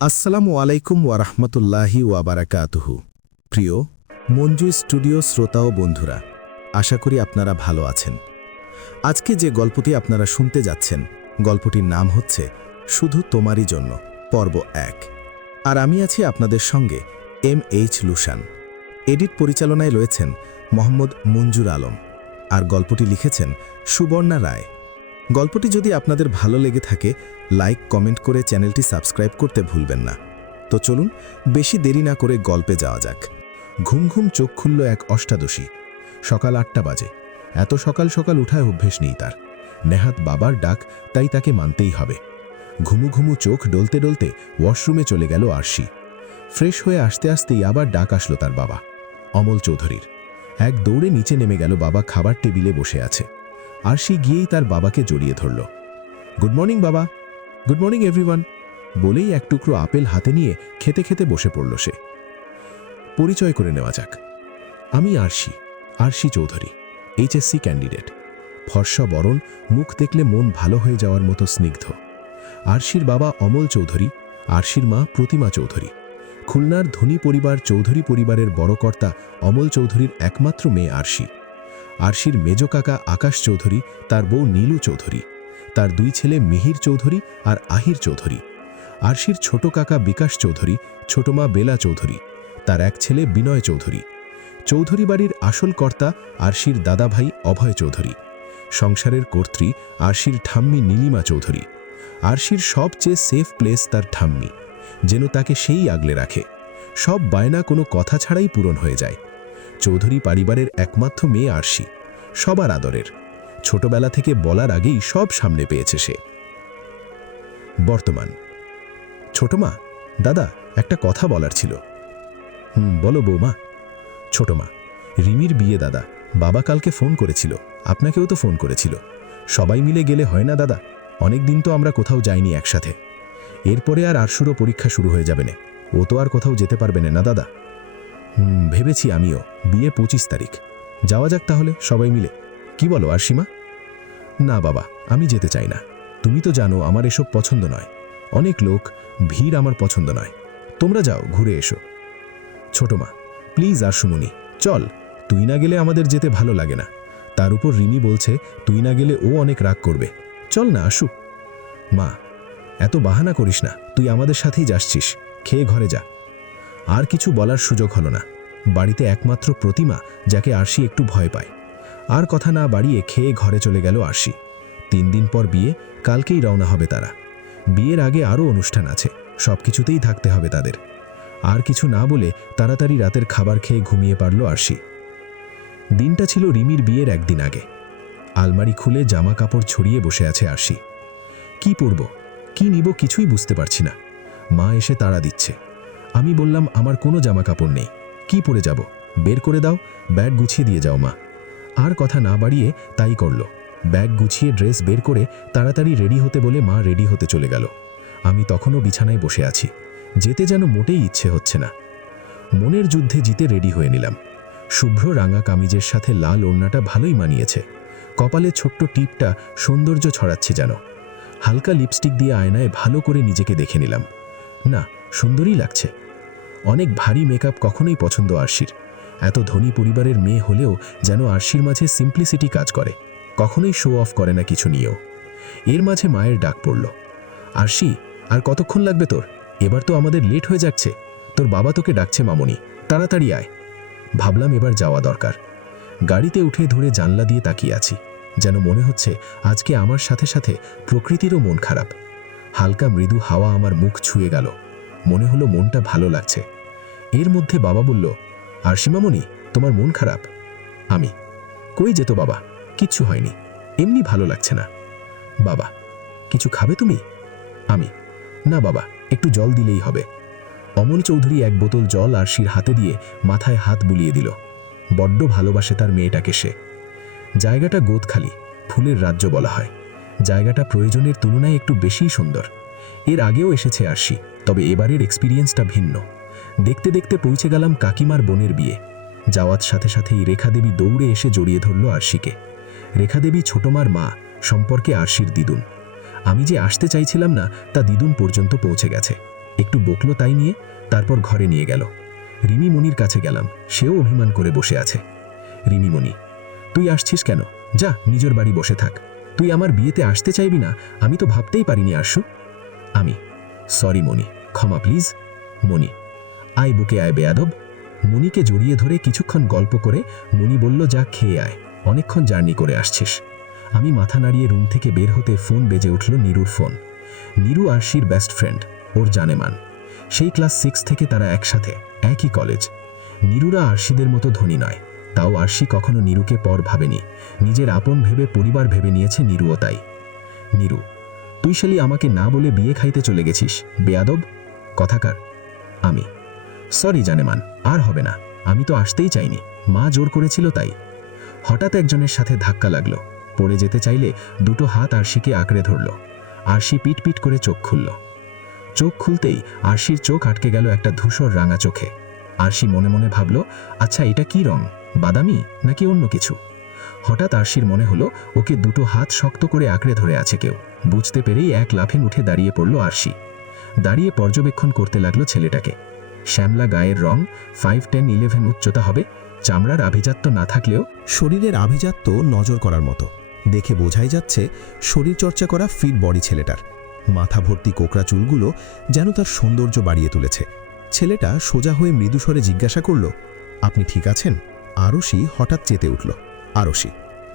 আসসালামু আলাইকুম ওয়ারাহমাতুল্লাহি ওয়াবারাকাতুহু। প্রিয় মঞ্জু স্টুডিও শ্রোতা ও বন্ধুরা, আশা করি আপনারা ভালো আছেন। আজকে যে গল্পটি আপনারা শুনতে যাচ্ছেন, গল্পটির নাম হচ্ছে শুধু তোমারই জন্য, পর্ব 1। আর আমি আছি আপনাদের সঙ্গে MH লুশান। এডিট পরিচালনায় রয়েছেন মোহাম্মদ মঞ্জুর আলম, আর গল্পটি লিখেছেন সুবর্ণা রায়। গল্পটি যদি আপনাদের ভালো লেগে থাকে, লাইক কমেন্ট করে চ্যানেলটি সাবস্ক্রাইব করতে ভুলবেন না। তো চলুন বেশি দেরি না করে গল্পে যাওয়া যাক। ঘুম ঘুম চোখ খুলল এক অষ্টাদশী। সকাল 8টা বাজে। এত সকাল সকাল উঠায় অভ্যেস নেই তার। নেহাত বাবার ডাক, তাই তাকে মানতেই হবে। ঘুমু ঘুমু চোখ ডলতে ডলতে ওয়াশরুমে চলে গেল আরশি। ফ্রেশ হয়ে আসতে আসতেই আবার ডাক আসলো তার বাবা অমল চৌধুরীর। এক দৌড়ে নিচে নেমে গেল। বাবা খাবার টেবিলে বসে আছে। আরশি গিয়েই তার বাবাকে জড়িয়ে ধরল। গুড মর্নিং বাবা। গুড মর্নিং এভরিওয়ান বলেই এক টুকরো আপেল হাতে নিয়ে খেতে খেতে বসে পড়ল সে। পরিচয় করে নেওয়া যাক। আমি আরশি চৌধুরী, HSC ক্যান্ডিডেট। ফর্সা বরণ, মুখ দেখলে মন ভালো হয়ে যাওয়ার মতো স্নিগ্ধ। আরশির বাবা অমল চৌধুরী, আরশির মা প্রতিমা চৌধুরী। খুলনার ধনী পরিবার চৌধুরী পরিবারের বড় কর্তা অমল চৌধুরীর একমাত্র মেয়ে আরশি। আরশির মেজ কাকা আকাশ চৌধুরী, তার বউ নীলু চৌধুরী, তার 2 ছেলে মিহির চৌধুরী আর আহির চৌধুরী। আরশির ছোট কাকা বিকাশ চৌধুরী, ছোট মা বেলা চৌধুরী, তার এক ছেলে বিনয় চৌধুরী। চৌধুরী বাড়ির আসল কর্তা আরশির দাদা ভাই অভয় চৌধুরী। সংসারের কর্ত্রী আরশির ঠাম্মি নীলিমা চৌধুরী। আরশির সবচেয়ে সেফ প্লেস তার ঠাম্মি, যেন তাকে সেই আগলে রাখে। সব বায়না কোনো কথা ছাড়াই পূরণ হয়ে যায়। চৌধুরী পরিবারের একমাত্র মেয়ে আরশি, সবার আদরের। ছোটবেলা থেকে বলার আগেই সব সামনে পেয়েছে সে। বর্তমান। ছোট মা, দাদা, একটা কথা বলার ছিল। বলো বৌমা। ছোট মা, রিমির বিয়ে দাদা, বাবা কালকে ফোন করেছিল, আপনাকেও তো ফোন করেছিল। সবাই মিলে গেলে হয় না দাদা? অনেক দিন তো আমরা কোথাও যাইনি একসাথে। এরপরে আর আরশুরও পরীক্ষা শুরু হয়ে যাবে না, ও তো আর কোথাও যেতে পারবে না দাদা। ভেবেছি আমিও, বিয়ে 25 তারিখ। যাওয়া যাক তাহলে সবাই মিলে, কি বলো আরশিমা? না বাবা, আমি যেতে চাই না। তুমি তো জানো আমার এসব পছন্দ নয়। অনেক লোক, ভিড় আমার পছন্দ নয়। তোমরা যাও, ঘুরে এসো। ছোট মা, প্লিজ আরশুমণি, চল। তুই না গেলে আমাদের যেতে ভালো লাগে না। তার উপর রিমি বলছে তুই না গেলে ও অনেক রাগ করবে। চল না আসু। মা, এত বাহানা করিস না, তুই আমাদের সাথেই যাচ্ছিস। খেয়ে ঘরে যা। আর কিছু বলার সুযোগ হলো না। বাড়িতে একমাত্র প্রতিমা, যাকে আরশি একটু ভয় পায়। আর কথা না বাড়িয়ে খেয়ে ঘরে চলে গেল আরশি। 3 দিন পর বিয়ে, কালকেই রওনা হবে তারা। বিয়ের আগে আরও অনুষ্ঠান আছে, সব কিছুতেই থাকতে হবে তাদের। আর কিছু না বলে তাড়াতাড়ি রাতের খাবার খেয়ে ঘুমিয়ে পারল আরশি। দিনটা ছিল রিমির বিয়ের একদিন আগে। আলমারি খুলে জামা কাপড় ছড়িয়ে বসে আছে আরশি। কি পরব, কি নিব কিছুই বুঝতে পারছি না। মা এসে তাড়া দিচ্ছে। আমি বললাম আমার কোনো জামা কাপড় নেই, কি পরে যাব? বের করে দাও, ব্যাগ গুছিয়ে দিয়ে যাও মা। আর কথা না বাড়িয়ে তাই করল। ব্যাগ গুছিয়ে ড্রেস বের করে তাড়াতাড়ি রেডি হতে বলে মা রেডি হতে চলে গেল। আমি তখনও বিছানায় বসে আছি, যেতে যেন মোটেই ইচ্ছে হচ্ছে না। মনের যুদ্ধে জিতে রেডি হয়ে নিলাম। শুভ্র রাঙা কামিজের সাথে লাল ওড়নাটা ভালোই মানিয়েছে। কপালে ছোট্ট টিপটা সৌন্দর্য ছড়াচ্ছে যেন। হালকা লিপস্টিক দিয়ে আয়নায় ভালো করে নিজেকে দেখে নিলাম। না, সুন্দরই লাগছে। অনেক ভারী মেকআপ কখনোই পছন্দ আরশির। এত ধনী পরিবারের মেয়ে হলেও যেন আরশির মাঝে সিম্পলিসিটি কাজ করে, কখনোই শো অফ করে না কিছু নিয়েও। এর মাঝে মায়ের ডাক পড়ল। আরশি, আর কতক্ষণ লাগবে তোর? এবার তো আমাদের লেট হয়ে যাচ্ছে। তোর বাবা তোকে ডাকছে মামনি, তাড়াতাড়ি আয়। ভাবলাম এবার যাওয়া দরকার। গাড়িতে উঠে ধরে জানলা দিয়ে তাকিয়ে আছি, যেন মনে হচ্ছে আজকে আমার সাথে সাথে প্রকৃতিরও মন খারাপ। হালকা মৃদু হাওয়া আমার মুখ ছুঁয়ে গেল। মনে হলো মনটা ভালো লাগছে। এর মধ্যে বাবা বলল, আরশি মামনি, তোমার মন খারাপ? আমি, কই যেত বাবা, কিচ্ছু হয়নি, এমনি ভালো লাগছে না। বাবা, কিছু খাবে তুমি? আমি, না বাবা, একটু জল দিলেই হবে। অমল চৌধুরী এক বোতল জল আরশির হাতে দিয়ে মাথায় হাত বুলিয়ে দিল। বড্ড ভালোবাসে তার মেয়েটাকে সে। জায়গাটা গোদখালি, ফুলের রাজ্য বলা হয়। জায়গাটা প্রয়োজনের তুলনায় একটু বেশিই সুন্দর। এর আগেও এসেছে আরশি, তবে এবারের এক্সপিরিয়েন্সটা ভিন্ন। দেখতে দেখতে পৌঁছে গেলাম কাকিমার বোনের বিয়ে। যাওয়ার সাথে সাথেই রেখা দেবী দৌড়ে এসে জড়িয়ে ধরল আরশিকে। রেখা দেবী ছোটমার মা, সম্পর্কে আরশির দিদুন। আমি যে আসতে চাইছিলাম না তা দিদুন পর্যন্ত পৌঁছে গেছে। একটু বকলো তাই নিয়ে, তারপর ঘরে নিয়ে গেল। রিমি মনির কাছে গেলাম, সেও অভিমান করে বসে আছে। রিমি, মনি, তুই আসছিস কেন? যা নিজের বাড়ি বসে থাক। তুই আমার বিয়েতে আসতে চাইবি না আমি তো ভাবতেই পারিনি আরশু। আমি, সরি মনি, ক্ষমা প্লিজ। মনি, আয় বুকে আয় বেয়াদব। মনিকে জড়িয়ে ধরে কিছুক্ষণ গল্প করে মনি বলল, যা খেয়ে আয়, অনেকক্ষণ জার্নি করে আসছিস। আমি মাথা নাড়িয়ে রুম থেকে বের হতে ফোন বেজে উঠল নীরুর ফোন। নীরু আরশির বেস্ট ফ্রেন্ড, ওর জানেমান। সেই ক্লাস 6 থেকে তারা একসাথে, একই কলেজ। নীরুরা আরশিদের মতো ধনী নয়, তাও আরশি কখনো নীরুকে পর ভাবেনি, নিজের আপন ভেবে পরিবার ভেবে নিয়েছে নীরুও তাই। নীরু, তুই শালি আমাকে না বলে বিয়ে খাইতে চলে গেছিস, বেয়াদব কথাকার। আমি, সরি জানেমান, আর হবে না, আমি তো আসতেই চাইনি, মা জোর করেছিল তাই। হঠাৎ একজনের সাথে ধাক্কা লাগলো, পড়ে যেতে চাইলে দুটো হাত আরশিকে আঁকড়ে ধরল। আরশি পিট পিট করে চোখ খুলল। চোখ খুলতেই আরশির চোখ আটকে গেল একটা ধূসর রাঙা চোখে। আরশি মনে মনে ভাবল, আচ্ছা এটা কি রং, বাদামি নাকি অন্য কিছু? হঠাৎ আরশির মনে হলো ওকে দুটো হাত শক্ত করে আঁকড়ে ধরে আছে কেউ। বুঝতে পেরেই এক লাফে উঠে দাঁড়িয়ে পড়ল আরশি। দাঁড়িয়ে পর্যবেক্ষণ করতে লাগলো ছেলেটাকে। শ্যামলা গায়ের রং, 5'10'11" উচ্চতা হবে, চামড়ার আভিজাত্য না থাকলেও শরীরের আভিজাত্য নজর করার মতো। দেখে বোঝাই যাচ্ছে শরীরচর্চা করা ফিট বডি ছেলেটার। মাথা ভর্তি কোকড়া চুলগুলো যেন তার সৌন্দর্য বাড়িয়ে তুলেছে। ছেলেটা সোজা হয়ে মৃদুস্বরে জিজ্ঞাসা করল, আপনি ঠিক আছেন? আরশি হঠাৎ চেতে উঠল। আরশি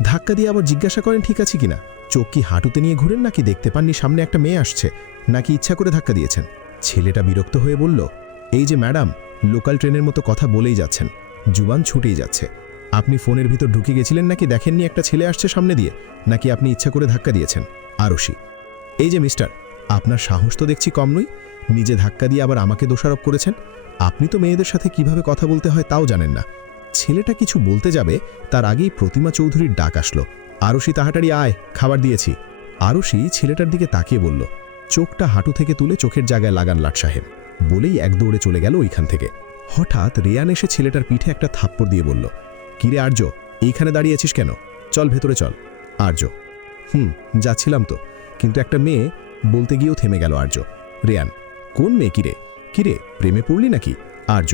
ধাক্কা দিয়ে আবার জিজ্ঞাসা করেন, ঠিক আছে কিনা? চোখ কি হাঁটুতে নিয়ে ঘুরেন নাকি দেখতে পাননি সামনে একটা মেয়ে আসছে, নাকি ইচ্ছা করে ধাক্কা দিয়েছেন? ছেলেটা বিরক্ত হয়ে বলল, এই যে ম্যাডাম, লোকাল ট্রেনের মতো কথা বলেই যাচ্ছেন, জুবান ছুটেই যাচ্ছে। আপনি ফোনের ভিতর ঢুকে গেছিলেন নাকি দেখেননি একটা ছেলে আসছে সামনে দিয়ে, নাকি আপনি ইচ্ছা করে ধাক্কা দিয়েছেন? আরশি, এই যে মিস্টার, আপনার সাহস তো দেখছি কম নই, নিজে ধাক্কা দিয়ে আবার আমাকে দোষারোপ করেছেন। আপনি তো মেয়েদের সাথে কিভাবে কথা বলতে হয় তাও জানেন না। ছেলেটা কিছু বলতে যাবে তার আগেই প্রতিমা চৌধুরীর ডাক আসলো, আরশি তাড়াতাড়ি আয়, খাবার দিয়েছি। আরশি ছেলেটার দিকে তাকিয়ে বলল, চোখটা হাঁটু থেকে তুলে চোখের জায়গায় লাগান লাট সাহেব, বলেই এক দৌড়ে চলে গেল ওইখান থেকে। হঠাৎ রেয়ান এসে ছেলেটার পিঠে একটা থাপ্পড় দিয়ে বলল, কিরে আর্য, এইখানে দাঁড়িয়েছিস কেন? চল ভেতরে চল। আর্য, যাচ্ছিলাম তো, কিন্তু একটা মেয়ে, বলতে গিয়েও থেমে গেল আর্য। রেয়ান, কোন মেয়ে? কিরে প্রেমে পড়লি নাকি? আর্য,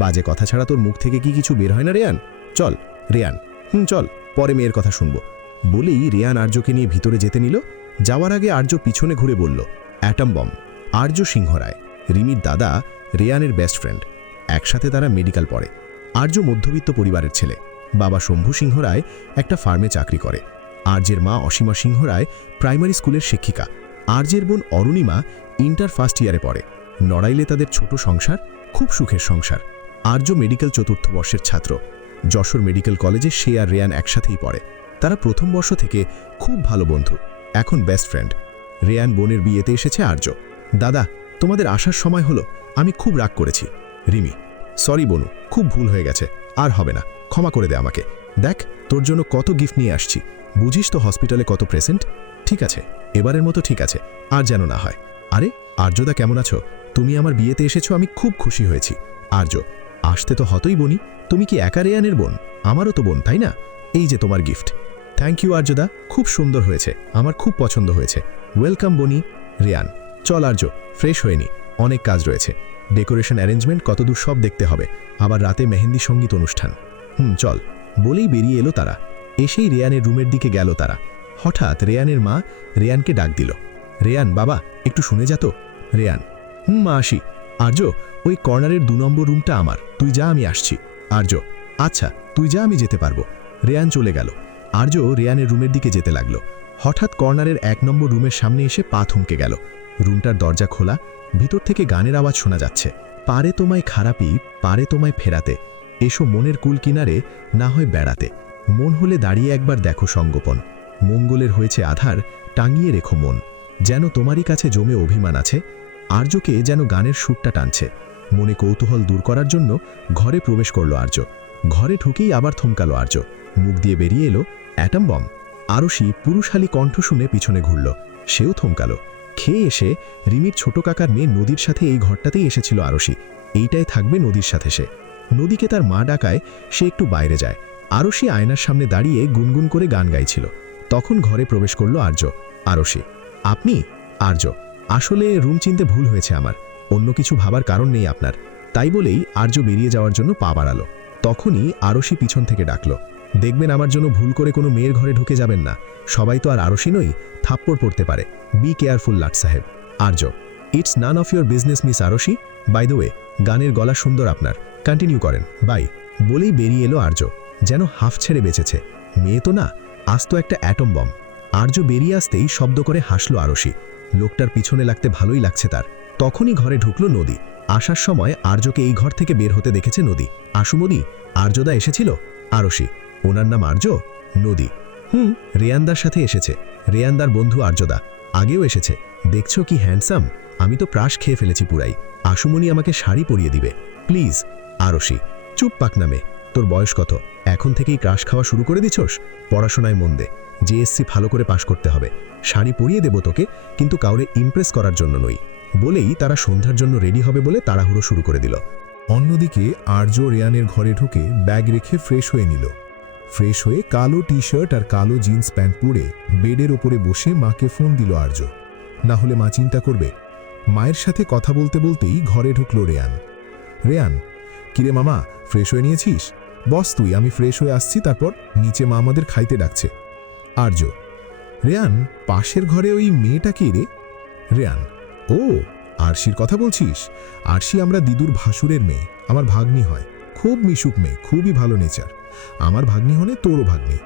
বাজে কথা ছাড়া তোর মুখ থেকে কি কিছু বের হয় না রেয়ান? চল। রেয়ান, চল, পরে মেয়ের কথা শুনবো। বলেই রেয়ান আর্যকে নিয়ে ভিতরে যেতে নিল। যাওয়ার আগে আর্য পিছনে ঘুরে বলল, অ্যাটম বম। আর্য সিংহ রায়, রিমির দাদা, রেয়ানের বেস্ট ফ্রেন্ড। একসাথে তারা মেডিকেল পড়ে। আর্য মধ্যবিত্ত পরিবারের ছেলে। বাবা শম্ভু সিংহ রায় একটা ফার্মে চাকরি করে। আর্যের মা অসীমা সিংহ রায় প্রাইমারি স্কুলের শিক্ষিকা। আর্যের বোন অরুণিমা ইন্টার ফার্স্ট ইয়ারে পড়ে। নড়াইলে তাদের ছোট সংসার, খুব সুখের সংসার। আর্য মেডিকেল চতুর্থ বর্ষের ছাত্র। যশোর মেডিকেল কলেজে সে আর রেয়ান একসাথেই পড়ে। তারা প্রথম বর্ষ থেকে খুব ভালো বন্ধু, এখন বেস্ট ফ্রেন্ড। রেয়ান বোনের বিয়েতে এসেছে আর্য। দাদা, তোমাদের আসার সময় হলো, আমি খুব রাগ করেছি। রিমি, সরি বনু, খুব ভুল হয়ে গেছে, আর হবে না, ক্ষমা করে দে আমাকে। দেখ তোর জন্য কত গিফট নিয়ে আসছি, বুঝিস তো হসপিটালে কত প্রেজেন্ট। ঠিক আছে, এবারের মতো ঠিক আছে, আর যেন না হয়। আরে আর্যদা, কেমন আছো? তুমি আমার বিয়েতে এসেছো, আমি খুব খুশি হয়েছি। আর্য, আসতে তো হতই বনি, তুমি কি একা রেয়ানের বোন? আমারও তো বোন, তাই না? এই যে তোমার গিফট। থ্যাংক ইউ আর্যদা, খুব সুন্দর হয়েছে, আমার খুব পছন্দ হয়েছে। ওয়েলকাম বনি। রেয়ান, চল আর্য, ফ্রেশ হয়ে নি, অনেক কাজ রয়েছে। ডেকোরেশন অ্যারেঞ্জমেন্ট কতদূর সব দেখতে হবে, আবার রাতে মেহেন্দি সঙ্গীত অনুষ্ঠান। চল, বলেই বেরিয়ে এলো তারা। এসেই রেয়ানের রুমের দিকে গেল তারা। হঠাৎ রেয়ানের মা রেয়ানকে ডাক দিল, রেয়ান বাবা, একটু শুনে যা তো। রেয়ান, মা আসি। আর্য, ওই কর্নারের 2 নম্বর রুমটা আমার, তুই যা, আমি আসছি। আর্য, আচ্ছা তুই যা, আমি যেতে পারবো। রেয়ান চলে গেল। আর্য রেয়ানের রুমের দিকে যেতে লাগলো। হঠাৎ কর্নারের 1 নম্বর রুমের সামনে এসে পা থমকে গেল। রুমটার দরজা খোলা, ভিতর থেকে গানের আওয়াজ শোনা যাচ্ছে। পারে তোমায় খারাপি, পারে তোমায় ফেরাতে, এসো মনের কুল কিনারে, না হয় বেড়াতে। মন হলে দাঁড়িয়ে একবার দেখো সঙ্গোপন, মঙ্গলের হয়েছে আধার, টাঙিয়ে রেখো মন, যেন তোমারই কাছে জমে অভিমান আছে। আর্যকে যেন গানের সুরটা টানছে। মনে কৌতূহল দূর করার জন্য ঘরে প্রবেশ করলো আর্য। ঘরে ঢুকেই আবার থমকালো আর্য। মুখ দিয়ে বেরিয়ে এলো, অ্যাটম বম। আরশি পুরুষালী কণ্ঠ শুনে পিছনে ঘুরল, সেও থমকালো। খেয়ে এসে রিমির ছোট কাকার মেয়ে নদীর সাথে এই ঘরটাতেই এসেছিল আরশি। এইটাই থাকবে নদীর সাথে সে। নদীকে তার মা ডাকায় সে একটু বাইরে যায়। আরশি আয়নার সামনে দাঁড়িয়ে গুনগুন করে গান গাইছিল। তখন ঘরে প্রবেশ করলো আর্য। আরশি, আপনি? আর্য, আসলে রুম চিনতে ভুল হয়েছে আমার, অন্য কিছু ভাবার কারণ নেই আপনার। তাই বলেই আর্য বেরিয়ে যাওয়ার জন্য পা বাড়ালো। তখনই আরশি পিছন থেকে ডাকলো, দেখবেন আমার জন্য ভুল করে কোনো মেয়ের ঘরে ঢুকে যাবেন না। সবাই তো আর আরশি নই, থাপ্পড় পড়তে পারে। বি কেয়ারফুল লাট সাহেব। Arya, it's none of your business miss Arshi. By the way, গানের গলা সুন্দর আপনার, কন্টিনিউ করেন, বাই। বলেই বেরিয়ে এলো আর্য, যেন হাফ ছেড়ে বেঁচেছে। মেয়ে তো না, আজ তো একটা অ্যাটম বম। আর্য বেরিয়ে আসতেই শব্দ করে হাসলো আরশি। লোকটার পিছনে লাগতে ভালোই লাগছে তার। তখনই ঘরে ঢুকলো নদী। আসার সময় আর্যকে এই ঘর থেকে বের হতে দেখেছে নদী। আশুমনি, আর্যদা এসেছিল? আরশি, ওনার নাম আর্য? নদী, রেয়ানদার সাথে এসেছে। রেয়ানদার বন্ধু আর্যদা আগেও এসেছে। দেখছো কি হ্যান্ডসাম? আমি তো প্রাশ খেয়ে ফেলেছি পুরাই। আশুমনি আমাকে শাড়ি পরিয়ে দিবে প্লিজ। আরশি, চুপ পাক নামে, তোর বয়স কত? এখন থেকেই ক্রাশ খাওয়া শুরু করে দিছস? পড়াশোনায় মন দে, জেএসসি ভালো করে পাশ করতে হবে। শাড়ি পরিয়ে দেব তোকে, কিন্তু কাউরে ইমপ্রেস করার জন্য নই। বলেই তারা সন্ধ্যার জন্য রেডি হবে বলে তাড়াহুড়ো শুরু করে দিল। অন্যদিকে আর্য রেয়ানের ঘরে ঢুকে ব্যাগ রেখে ফ্রেশ হয়ে নিল। ফ্রেশ হয়ে কালো টি শার্ট আর কালো জিন্স প্যান্ট পরে বেডের ওপরে বসে মাকে ফোন দিল আর্য। না হলে মা চিন্তা করবে। মায়ের সাথে কথা বলতে বলতেই ঘরে ঢুকল রেয়ান। রেয়ান, কিরে মামা, ফ্রেশ হয়ে নিয়েছিস? বস তুই, আমি ফ্রেশ হয়ে আসছি, তারপর নিচে মা আমাদের খাইতে ডাকছে। আর্য, রেয়ান, পাশের ঘরে ওই মেয়েটা কে রে? রেয়ান, ও আরশির কথা বলছিস? আরশি আমরা দিদুর ভাসুরের মেয়ে, আমার ভাগ্নি হয়। খুব মিশুক মেয়ে, খুবই ভালো নেচার। আমার ভাগ্নি হলে তোরও ভাগ্নি।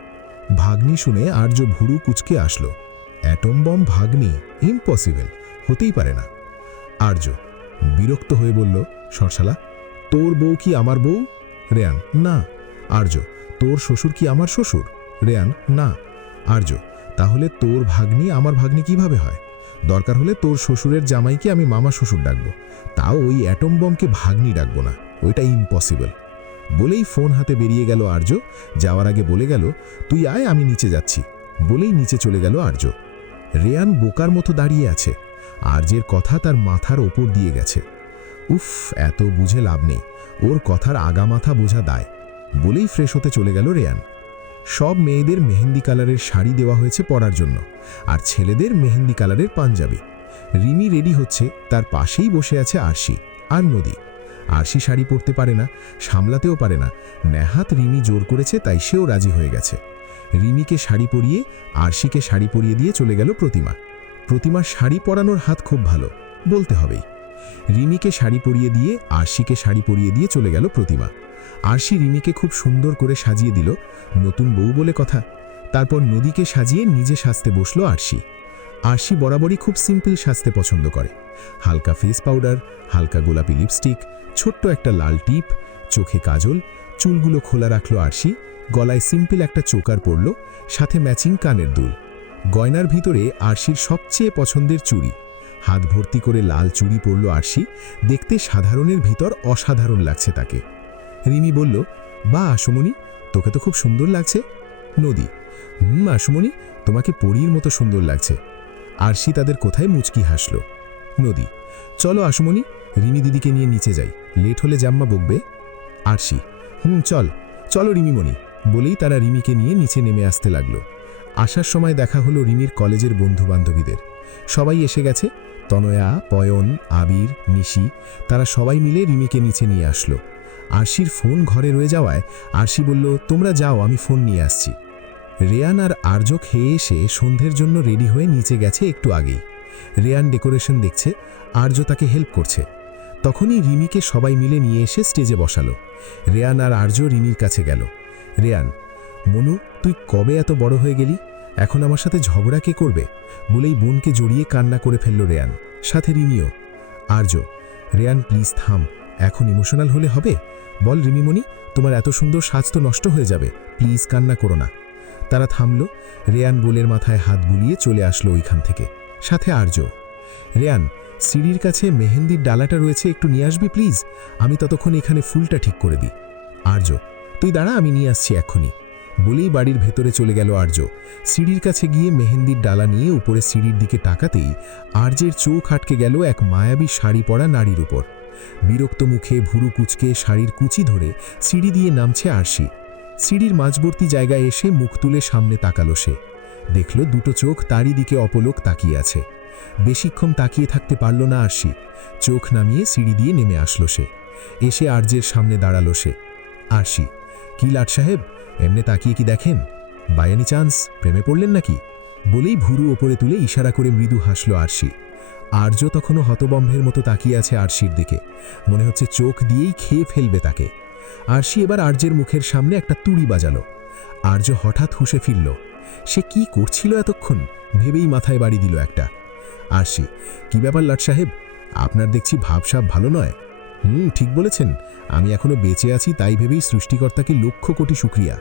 ভাগ্নি শুনে আর্য ভুরু কুচকে আসলো। অ্যাটম বম ভাগ্নি? ইম্পসিবল, হতেই পারে না। আর্য বিরক্ত হয়ে বলল, সরসালা, তোর বউ কি আমার বউ? রেয়ান, না। আর্য, তোর শ্বশুর কি আমার শ্বশুর? রেয়ান, না। আর্য, তাহলে তোর ভাগ্নি আমার ভাগ্নি কিভাবে হয়? দরকার হলে তোর শ্বশুরের জামাইকে আমি মামা শ্বশুর ডাকবো, তাও ওই অ্যাটম বমকে ভাগ্নি ডাকবো না, ওইটা ইম্পসিবল। বলেই ফোন হাতে বেরিয়ে গেল আর্য। যাওয়ার আগে বলে গেল, তুই আয়, আমি নিচে যাচ্ছি। বলেই নিচে চলে গেল আর্য। রেয়ান বোকার মতো দাঁড়িয়ে আছে। আর্যের কথা তার মাথার ওপর দিয়ে গেছে। উফ, এত বুঝে লাভ নেই, ওর কথার আগামাথা বোঝা দায়। বলেই ফ্রেশ হতে চলে গেল রেয়ান। সব মেয়েদের মেহেন্দি কালারের শাড়ি দেওয়া হয়েছে পরার জন্য, আর ছেলেদের মেহেন্দি কালারের পাঞ্জাবি। রিমি রেডি হচ্ছে, তার পাশেই বসে আছে আরশি আর নদী। আরশি শাড়ি পরতে পারে না, সামলাতেও পারে না। নেহাত রিমি জোর করেছে, তাই সেও রাজি হয়ে গেছে। রিমিকে শাড়ি পরিয়ে আরশিকে শাড়ি পরিয়ে দিয়ে চলে গেল প্রতিমা। প্রতিমার শাড়ি পরানোর হাত খুব ভালো, বলতে হবেই। রিমিকে শাড়ি পরিয়ে দিয়ে আরশিকে শাড়ি পরিয়ে দিয়ে চলে গেল প্রতিমা। আরশি রিমিকে খুব সুন্দর করে সাজিয়ে দিল, নতুন বউ বলে কথা। তারপর নদীকে সাজিয়ে নিজে সাজতে বসলো আরশি। আরশি বরাবরই খুব সিম্পল সাজতে পছন্দ করে। হালকা ফেস পাউডার, হালকা গোলাপি লিপস্টিক, ছোট্ট একটা লাল টিপ, চোখে কাজল, চুলগুলো খোলা রাখলো আরশি। গলায় সিম্পল একটা চোকার পরল, সাথে ম্যাচিং কানের দুল। গয়নার ভিতরে আরশির সবচেয়ে পছন্দের চুড়ি। হাত ভর্তি করে লাল চুড়ি পরল আরশি। দেখতে সাধারণের ভিতর অসাধারণ লাগছে তাকে। রিমি বলল, বা আশুমনি, তোকে তো খুব সুন্দর লাগছে। নদী, আশুমনি, তোমাকে পরীর মতো সুন্দর লাগছে। আরশি তাদের কোথায় মুচকি হাসল। নদী, চলো আশুমনি, রিমি দিদিকে নিয়ে নিচে যাই, লেট হলে জাম্মা বকবে। আরশি, চল চলো রিমিমণি। বলেই তারা রিমিকে নিয়ে নিচে নেমে আসতে লাগলো। আসার সময় দেখা হলো রিমির কলেজের বন্ধুবান্ধবীদের। সবাই এসে গেছে। তনয়া, পয়ন, আবির, নিশি, তারা সবাই মিলে রিমিকে নিচে নিয়ে আসলো। আরশির ফোন ঘরে রয়ে যাওয়ায় আরশি বলল, তোমরা যাও, আমি ফোন নিয়ে আসছি। রেয়ান আর আর্য খেয়ে এসে সন্ধ্যের জন্য রেডি হয়ে নিচে গেছে একটু আগেই। রেয়ান ডেকোরেশন দেখছে, আর্য তাকে হেল্প করছে। তখনই রিমিকে সবাই মিলে নিয়ে এসে স্টেজে বসালো। রেয়ান আর আর্য রিমির কাছে গেল। রেয়ান, মনু, তুই কবে এত বড় হয়ে গেলি? এখন আমার সাথে ঝগড়া কে করবে? বলেই বোনকে জড়িয়ে কান্না করে ফেলল রেয়ান, সাথে রিমিও। আর্য, রেয়ান প্লিজ থাম, এখন ইমোশনাল হলে হবে? বল রিমিমণি, তোমার এত সুন্দর সাজ তো নষ্ট হয়ে যাবে, প্লিজ কান্না করো না। তারা থামল। রেয়ান বোলের মাথায় হাত বুলিয়ে চলে আসলো ওইখান থেকে, সাথে আর্য। রেয়ান, সিঁড়ির কাছে মেহেন্দির ডালাটা রয়েছে, একটু নিয়ে আসবি প্লিজ, আমি ততক্ষণ এখানে ফুলটা ঠিক করে দিই। আর্য, তুই দাঁড়া, আমি নিয়ে আসছি এক্ষুনি। বলেই বাড়ির ভেতরে চলে গেল আর্য। সিঁড়ির কাছে গিয়ে মেহেন্দির ডালা নিয়ে উপরে সিঁড়ির দিকে তাকাতেই আর্যের চোখ আটকে গেল এক মায়াবী শাড়ি পরা নারীর উপর। বিরক্ত মুখে ভুরু কুচকে শাড়ির কুচি ধরে সিঁড়ি দিয়ে নামছে আরশি। সিঁড়ির মাঝবর্তী জায়গায় এসে মুখ তুলে সামনে তাকালো সে। দেখল দুটো চোখ তারই দিকে অপলক তাকিয়ে আছে। বেশিক্ষণ তাকিয়ে থাকতে পারল না আরশি। চোখ নামিয়ে সিঁড়ি দিয়ে নেমে আসলো সে। এসে আরজের সামনে দাঁড়ালো সে। আরশি, কি লাট সাহেব, এমনে তাকিয়ে কি দেখেন? বায়ানি চান্স প্রেমে পড়লেন নাকি? বলেই ভুরু ওপরে তুলে ইশারা করে মৃদু হাসল আরশি। আর্য তখনও হতবম্বের মতো তাকিয়ে আছে আরশির দিকে, মনে হচ্ছে চোখ দিয়েই খেয়ে ফেলবে তাকে। আরশি এবার আর্যের মুখের সামনে একটা তুড়ি বাজালো। আর্য হঠাৎ হুঁশে ফিরল। সে কি করছিল এতক্ষণ ভেবেই মাথায় বাড়ি দিল একটা। আরশি, কি ব্যাপার লাট সাহেব, আপনার দেখছি ভাবসাব ভালো নয়। ঠিক বলেছেন, আমি এখনো বেঁচে আছি তাই ভেবেই সৃষ্টিকর্তাকে লক্ষ কোটি শুকরিয়া।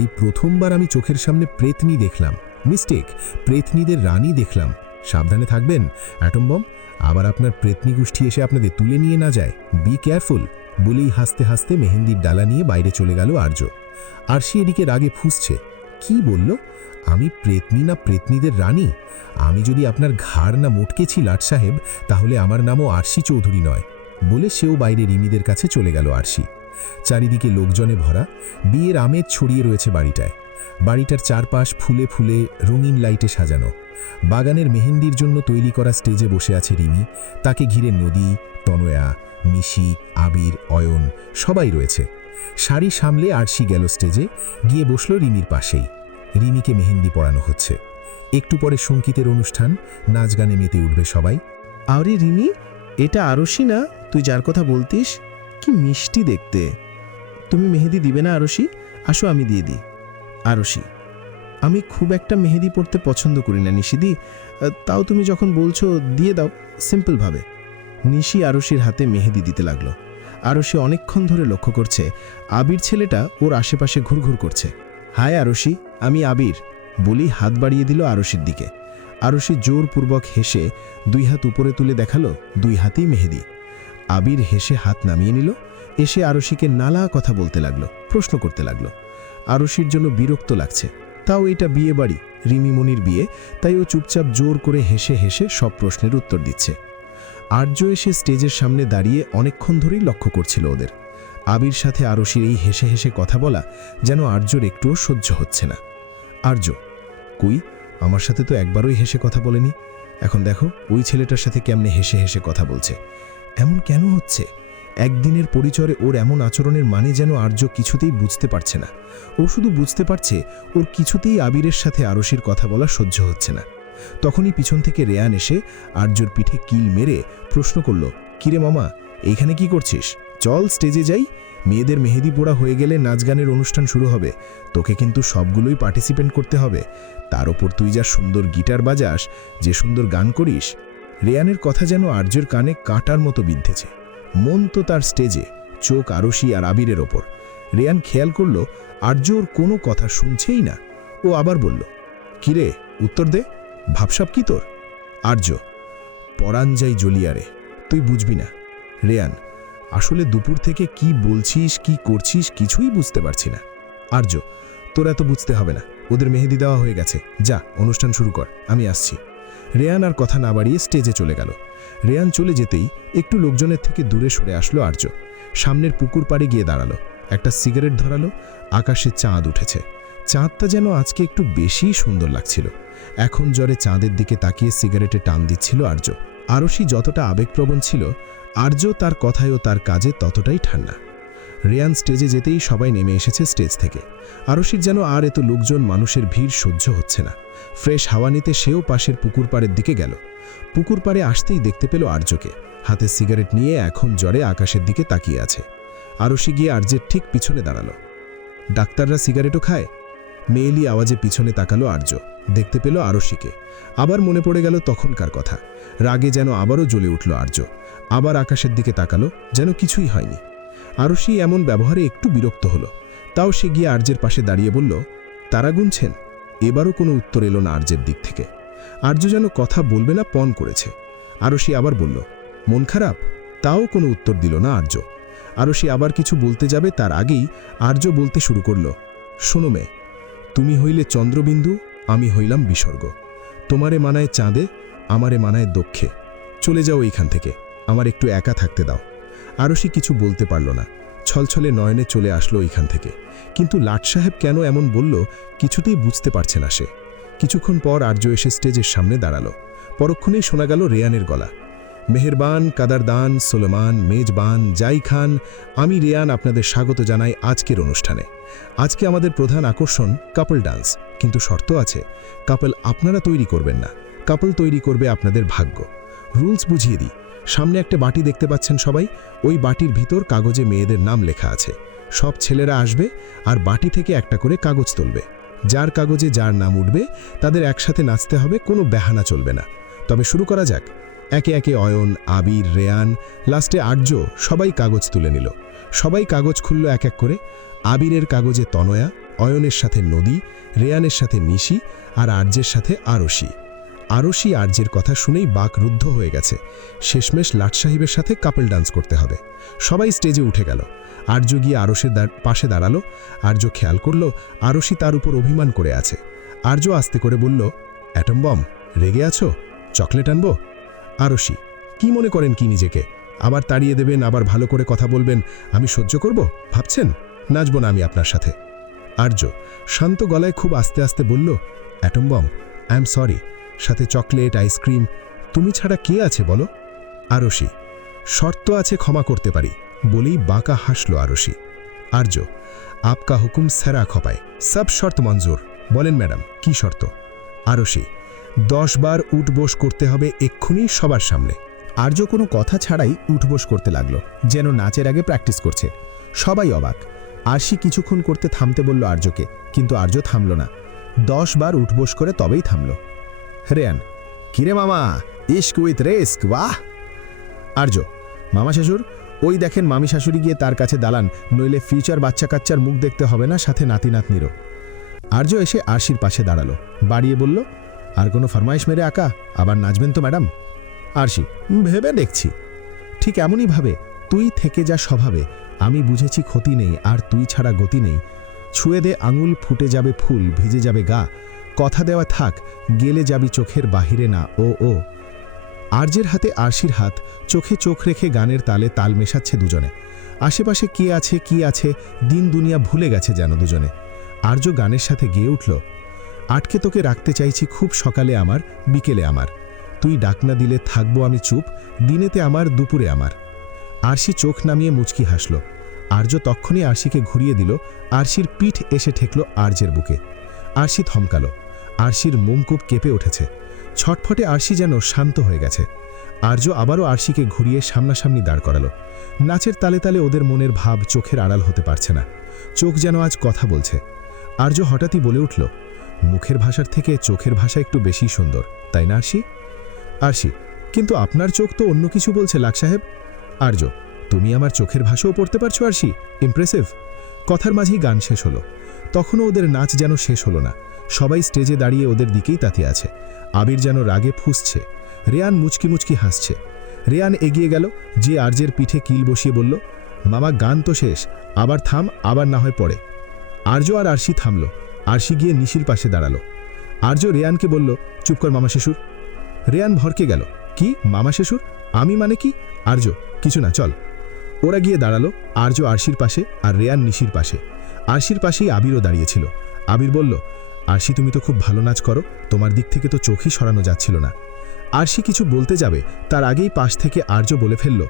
এই প্রথমবার আমি চোখের সামনে প্রেতনি দেখলাম। মিস্টেক, প্রেতনিদের রানী দেখলাম। সাবধানে থাকবেন অ্যাটম বম, আবার আপনার প্রেতনি গোষ্ঠী এসে আপনাদের তুলে নিয়ে না যায়। Be careful. বলেই হাসতে হাসতে মেহেন্দির ডালা নিয়ে বাইরে চলে গেল আর্য। আরশি এদিকে রাগে ফুঁসছে। কি বলল? আমি প্রেতনি না প্রেতনিদের রানী? আমি যদি আপনার ঘাড় না মোটকেছি লাট সাহেব, তাহলে আমার নামও আরশি চৌধুরী নয়। বলে সেও বাইরে রিমিদের কাছে চলে গেল আরশি। চারিদিকে লোকজনে ভরা, বিয়ের আমেজ ছড়িয়ে রয়েছে বাড়িটায়। বাড়িটার চারপাশ ফুলে ফুলে রঙিন লাইটে সাজানো। বাগানের মেহেন্দির জন্য তৈরি করা স্টেজে বসে আছে রিমি। তাকে ঘিরে নদী, তনয়া, নিশি, আবির, অয়ন সবাই রয়েছে। শাড়ি সামলে আরশি গেল স্টেজে, গিয়ে বসল রিমির পাশেই। রিমিকে মেহেন্দি পরানো হচ্ছে। একটু পরে সঙ্গীতের অনুষ্ঠান, নাচ গানে মেতে উঠবে সবাই। আরে রিমি, এটা আরশি না তুই যার কথা বলতিস? কি মিষ্টি দেখতে। তুমি মেহেদি দিবে না আরশি? আসো আমি দিয়ে দিই। আরশি, আমি খুব একটা মেহেদি পড়তে পছন্দ করি না নিশিদি, তাও তুমি যখন বলছো দিয়ে দাও সিম্পলভাবে। নিশি আরশির হাতে মেহেদি দিতে লাগলো। আরশি অনেকক্ষণ ধরে লক্ষ্য করছে আবির ছেলেটা ওর আশেপাশে ঘুরঘুর করছে। হাই আরশি, আমি আবির বলি হাত বাড়িয়ে দিল আরশির দিকে। আরশি জোরপূর্বক হেসে 2 হাত উপরে তুলে দেখালো 2 হাতেই মেহেদি। আবির হেসে হাত নামিয়ে নিল। এসে আরশিকে নানা কথা বলতে লাগলো, প্রশ্ন করতে লাগলো। আরশির জন্য বিরক্ত লাগছে, তাও এটা বিয়ে বাড়ি, রিমিমণির বিয়ে, তাই ও চুপচাপ জোর করে হেসে হেসে সব প্রশ্নের উত্তর দিচ্ছে। আর্য এসে স্টেজের সামনে দাঁড়িয়ে অনেকক্ষণ ধরেই লক্ষ্য করছিল ওদের। আবির সাথে আরশির এই হেসে হেসে কথা বলা যেন আর্যর একটুও সহ্য হচ্ছে না। আর্য, কই, আমার সাথে তো একবারই হেসে কথা বলেনি, এখন দেখো ওই ছেলেটার সাথে কেমনে হেসে হেসে কথা বলছে। এমন কেন হচ্ছে? একদিনের পরিচয়ে ওর এমন আচরণের মানে যেন আর্য কিছুতেই বুঝতে পারছে না। ও শুধু বুঝতে পারছে ওর কিছুতেই আবিরের সাথে আরশির কথা বলা সহ্য হচ্ছে না। তখনই পিছন থেকে রেয়ান এসে আর্যর পিঠে কিল মেরে প্রশ্ন করল, কিরে মামা, এইখানে কি করছিস? চল স্টেজে যাই, মেয়েদের মেহেদি পোড়া হয়ে গেলে নাচ গানের অনুষ্ঠান শুরু হবে। তোকে কিন্তু সবগুলোই পার্টিসিপেট করতে হবে। তার ওপর তুই যা সুন্দর গিটার বাজাস, যে সুন্দর গান করিস। রেয়ানের কথা যেন আর্যর কানে কাঁটার মতো বিঁধেছে। মন তো তার স্টেজে, চোখ আরশি আর আবিরের ওপর। রেয়ান খেয়াল করল আর্য ওর কোনো কথা শুনছেই না। ও আবার বলল, কিরে, উত্তর দে, ভাবসাব কি তোর? আর্য, পরাণ যাই জ্বলিয়ারে, তুই বুঝবি না। রেয়ান, আসলে দুপুর থেকে কি বলছিস কি করছিস কিছুই বুঝতে পারছি না। আর্য, তোর এত বুঝতে হবে না, ওদের মেহেদি দেওয়া হয়ে গেছে, যা অনুষ্ঠান শুরু কর, আমি আসছি। রেয়ান আর কথা না বাড়িয়ে স্টেজে চলে গেল। রেয়ান চলে যেতেই একটু লোকজনের থেকে দূরে সরে আসলো আর্য। সামনের পুকুর পাড়ে গিয়ে দাঁড়ালো, একটা সিগারেট ধরালো। আকাশে চাঁদ উঠেছে। চাঁদটা যেন আজকে একটু বেশি সুন্দর লাগছিল। এখন জ্বরে চাঁদের দিকে তাকিয়ে সিগারেটে টান দিচ্ছিল আর্য। আরশি যতটা আবেগপ্রবণ ছিল, আর্য তার কথায় ও তার কাজে ততটাই ঠান্ডা। রেয়ান স্টেজে যেতেই সবাই নেমে এসেছে স্টেজ থেকে। আরশির যেন আর এত লোকজন মানুষের ভিড় সহ্য হচ্ছে না। ফ্রেশ হাওয়া নিতে সেও পাশের পুকুর পাড়ের দিকে গেল। পুকুর পাড়ে আসতেই দেখতে পেল আর্যকে, হাতে সিগারেট নিয়ে এখন জ্বরে আকাশের দিকে তাকিয়ে আছে। আরশি গিয়ে আর্যের ঠিক পিছনে দাঁড়ালো। ডাক্তাররা সিগারেটও খায়? মেয়েলি আওয়াজে পিছনে তাকালো আর্য, দেখতে পেল আরশিকে। আবার মনে পড়ে গেল তখনকার কথা। রাগে যেন আবারও জ্বলে উঠল আর্য। আবার আকাশের দিকে তাকালো, যেন কিছুই হয়নি। আরশি এমন ব্যবহারে একটু বিরক্ত হলো। তাও সে গিয়ে আর্যের পাশে দাঁড়িয়ে বলল, তারা গুনছেন? এবারও কোনো উত্তর এলো না আর্যের দিক থেকে। আর্য যেন কথা বলবে না পণ করেছে। আরশি আবার বলল, মন খারাপ? তাও কোনো উত্তর দিল না আর্য। আরশি আবার কিছু বলতে যাবে তার আগেই আর্য বলতে শুরু করল, শোনো মেয়ে, তুমি হইলে চন্দ্রবিন্দু, আমি হইলাম বিসর্গ। তোমারে মানায় চাঁদে, আমারে মানায় দক্ষে। চলে যাও এইখান থেকে, আমার একটু একা থাকতে দাও। আরশি কিছু বলতে পারল না। ছলছলে নয়নে চলে আসলো এইখান থেকে। কিন্তু লাট সাহেব কেন এমন বলল কিছুতেই বুঝতে পারছে না সে। কিছুক্ষণ পর আর্য এসে স্টেজের সামনে দাঁড়ালো। পরক্ষণেই শোনা গেল রেয়ানের গলা। মেহেরবান, কাদারদান, সোলেমান, মেজবান, জাই খান, আমি রেয়ান আপনাদের স্বাগত জানাই আজকের অনুষ্ঠানে। আজকে আমাদের প্রধান আকর্ষণ কাপল ডান্স, কিন্তু শর্ত আছে, কাপল আপনারা তৈরি করবেন না, কাপল তৈরি করবে আপনাদের ভাগ্য। রুলস বুঝিয়ে দিই। সামনে একটা বাটি দেখতে পাচ্ছেন সবাই, ওই বাটির ভিতর কাগজে মেয়েদের নাম লেখা আছে। সব ছেলেরা আসবে আর বাটি থেকে একটা করে কাগজ তুলবে। যার কাগজে যার নাম উঠবে তাদের একসাথে নাচতে হবে, কোনো বাহানা চলবে না। তবে শুরু করা যাক। একে একে অয়ন, আবির, রেয়ান, লাস্টে আর্য সবাই কাগজ তুলে নিল। সবাই কাগজ খুলল এক এক করে। আবিরের কাগজে তনয়া, অয়নের সাথে নদী, রেয়ানের সাথে নিশি আর আর্যের সাথে আরশি। আরশি আর্যের কথা শুনেই বাক রুদ্ধ হয়ে গেছে। শেষমেশ লাট সাহেবের সাথে কাপল ডান্স করতে হবে। সবাই স্টেজে উঠে গেল। আর্য গিয়ে আরশের পাশে দাঁড়ালো। আর্য খেয়াল করল আরশি তার উপর অভিমান করে আছে। আর্য আস্তে করে বলল, অ্যাটম বম, রেগে আছো? চকলেট আনবো? আরশি, কি মনে করেন কি নিজেকে? আবার তাড়িয়ে দেবেন, আবার ভালো করে কথা বলবেন, আমি সহ্য করব ভাবছেন? নাচব না আমি আপনার সাথে। আর্য শান্ত গলায় খুব আস্তে আস্তে বলল, atom bomb, I am sorry, সাথে চকলেট, আইসক্রিম, তুমি ছাড়া কে আছে বলো? আরশি, শর্ত আছে, ক্ষমা করতে পারি, বলেই বাঁকা হাসল আরশি। আর্য, আপকা হুকুম সেরা খপায়, সব শর্ত মঞ্জুর, বলেন ম্যাডাম কি শর্ত? আরশি, 10 বার উঠবোস করতে হবে এক্ষুনি সবার সামনে। আর্য কোনো কথা ছাড়াই উঠবোস করতে লাগলো, যেন নাচের আগে প্র্যাকটিস করছে। সবাই অবাক। আরশি কিছুক্ষণ করতে থামতে বলল আর্যকে, কিন্তু আর্য থামল না। 10 বার উঠবোস করে তবেই থামল। রেয়ান, কিরে মামা, ইশক উইথ রিস্ক, বাহ। আর্য, মামা শ্বশুর, ওই দেখেন মামি শাশুড়ি গিয়ে তার কাছে দাঁড়ান, নইলে ফিউচার বাচ্চা কাচ্চার মুখ দেখতে হবে না, সাথে নাতি নাতনিরও। আর্য এসে আরশির পাশে দাঁড়ালো, বাড়িয়ে বলল, আর কোনো ফরমাইশ মেরে আঁকা, আবার নাচবেন তো ম্যাডাম? আরশি, ভেবে দেখছি। ঠিক এমনই ভাবে, তুই থেকে যা স্বভাবে, আমি বুঝেছি ক্ষতি নেই, আর তুই ছাড়া গতি নেই। ছুঁয়ে দে আঙুল, ফুটে যাবে ফুল, ভিজে যাবে গা, কথা দেওয়া থাক, গেলে যাবি চোখের বাহিরে না, ও ও। আর্যের হাতে আরশির হাত, চোখে চোখ রেখে গানের তালে তাল মেশাচ্ছে দুজনে। আশেপাশে কে আছে কি আছে, দিন দুনিয়া ভুলে গেছে যেন দুজনে। আর্য গানের সাথে গেয়ে উঠল, আটকে তোকে রাখতে চাইছি খুব সকালে আমার, বিকেলে আমার, তুই ডাক না দিলে থাকবো আমি চুপ, দিনেতে আমার, দুপুরে আমার। আরশি চোখ নামিয়ে মুচকি হাসল। আর্য তক্ষণই আরশিকে ঘুরিয়ে দিল। আরশির পিঠ এসে ঠেকল আর্যের বুকে। আরশি থমকালো। আরশির মোমকূপ কেঁপে উঠেছে। ছটফটে আরশি যেন শান্ত হয়ে গেছে। আর্য আবারও আরশিকে ঘুরিয়ে সামনাসামনি দাঁড় করালো। নাচের তালে তালে ওদের মনের ভাব চোখের আড়াল হতে পারছে না। চোখ যেন আজ কথা বলছে। আর্য হঠাৎই বলে উঠল, মুখের ভাষার থেকে চোখের ভাষা একটু বেশি সুন্দর, তাই না আরশি? আরশি, কিন্তু আপনার চোখ তো অন্য কিছু বলছে লাট সাহেব। আর্য, তুমি আমার চোখের ভাষাও পড়তে পারছো আরশি, ইমপ্রেসিভ। কথার মাঝেই গান শেষ হলো। তখনও ওদের নাচ যেন শেষ হলো না। সবাই স্টেজে দাঁড়িয়ে ওদের দিকেই তাকিয়ে আছে। আবির যেন রাগে ফুঁসছে। রেয়ান মুচকি মুচকি হাসছে। রেয়ান এগিয়ে গেল, যে আর্যের পিঠে কিল বসিয়ে বলল, মামা গান তো শেষ, আবার থাম, আবার না হয় পড়ে। আর্য আর আরশি থামল। আরশি গিয়ে নিশির পাশে দাঁড়ালো। আর্য রেয়ানকে বলল, চুপ কর মামা শ্বশুর। রেয়ান ভরকে গেল, কি মামা শ্বশুর, আমি মানে কি? আর্য, কিছু না, চল। ওরা গিয়ে দাঁড়ালো। আর্য আরশির পাশে আর রেয়ান নিশির পাশে। আরশির পাশেই আবিরও দাঁড়িয়েছিল। আবির বলল, আরশি তুমি তো খুব ভালো নাচ করো, তোমার দিক থেকে তো চোখই সরানো যাচ্ছিল না। আরশি কিছু বলতে যাবে, তার আগেই পাশ থেকে আর্য বলে ফেলল,